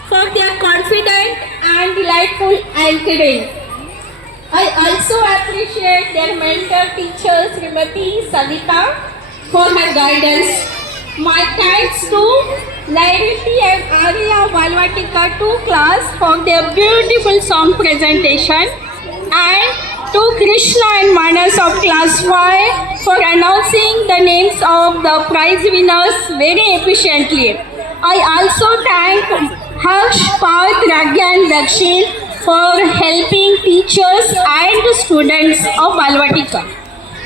for their confident and delightful anchoring. I also appreciate their mentor teacher Srimati Savita for her guidance. My thanks to Nairiti and Arya Balvatika 2 class for their beautiful song presentation, and to Krishna and Manas of class 5 for announcing the names of the prize winners very efficiently. I also thank Harsh, Parth, Ragya and Dakshin for helping teachers and students of Balvatika.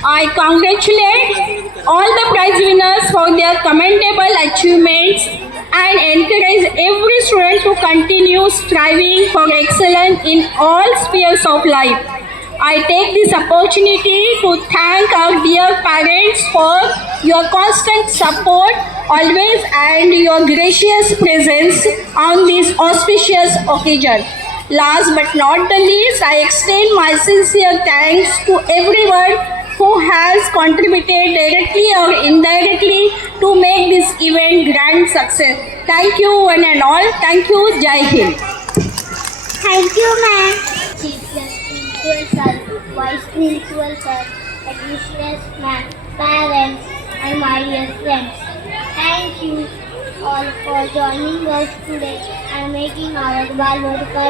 I congratulate all the prize winners for their commendable achievements and encourage every student to continue striving for excellence in all spheres of life. I take this opportunity to thank our dear parents for your constant support always and your gracious presence on this auspicious occasion. Last but not the least, I extend my sincere thanks to everyone who has contributed directly or indirectly to make this event grand success. Thank you one and all. Thank you. Jai Hind. Thank you, ma'am. Chief Principal Sir, Vice Principal Sir, Administrators ma'am, parents, and my dear friends. Thank you all for joining us today and making our Balvatika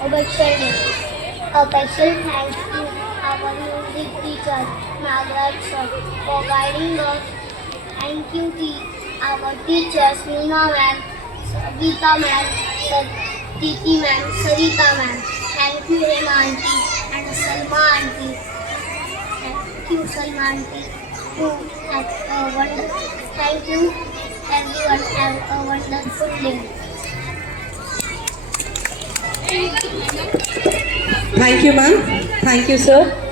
a better day. A special thanks to our music teacher, Margaret sir, for guiding us. Thank you to our teachers, Meena ma'am, Geeta ma'am, Titi ma'am, Sarita ma'am. Thank you, Rema auntie and Salma auntie. Thank you, Salma auntie. Thank you, everyone. Have a wonderful day. Thank you, ma'am. Thank you, sir.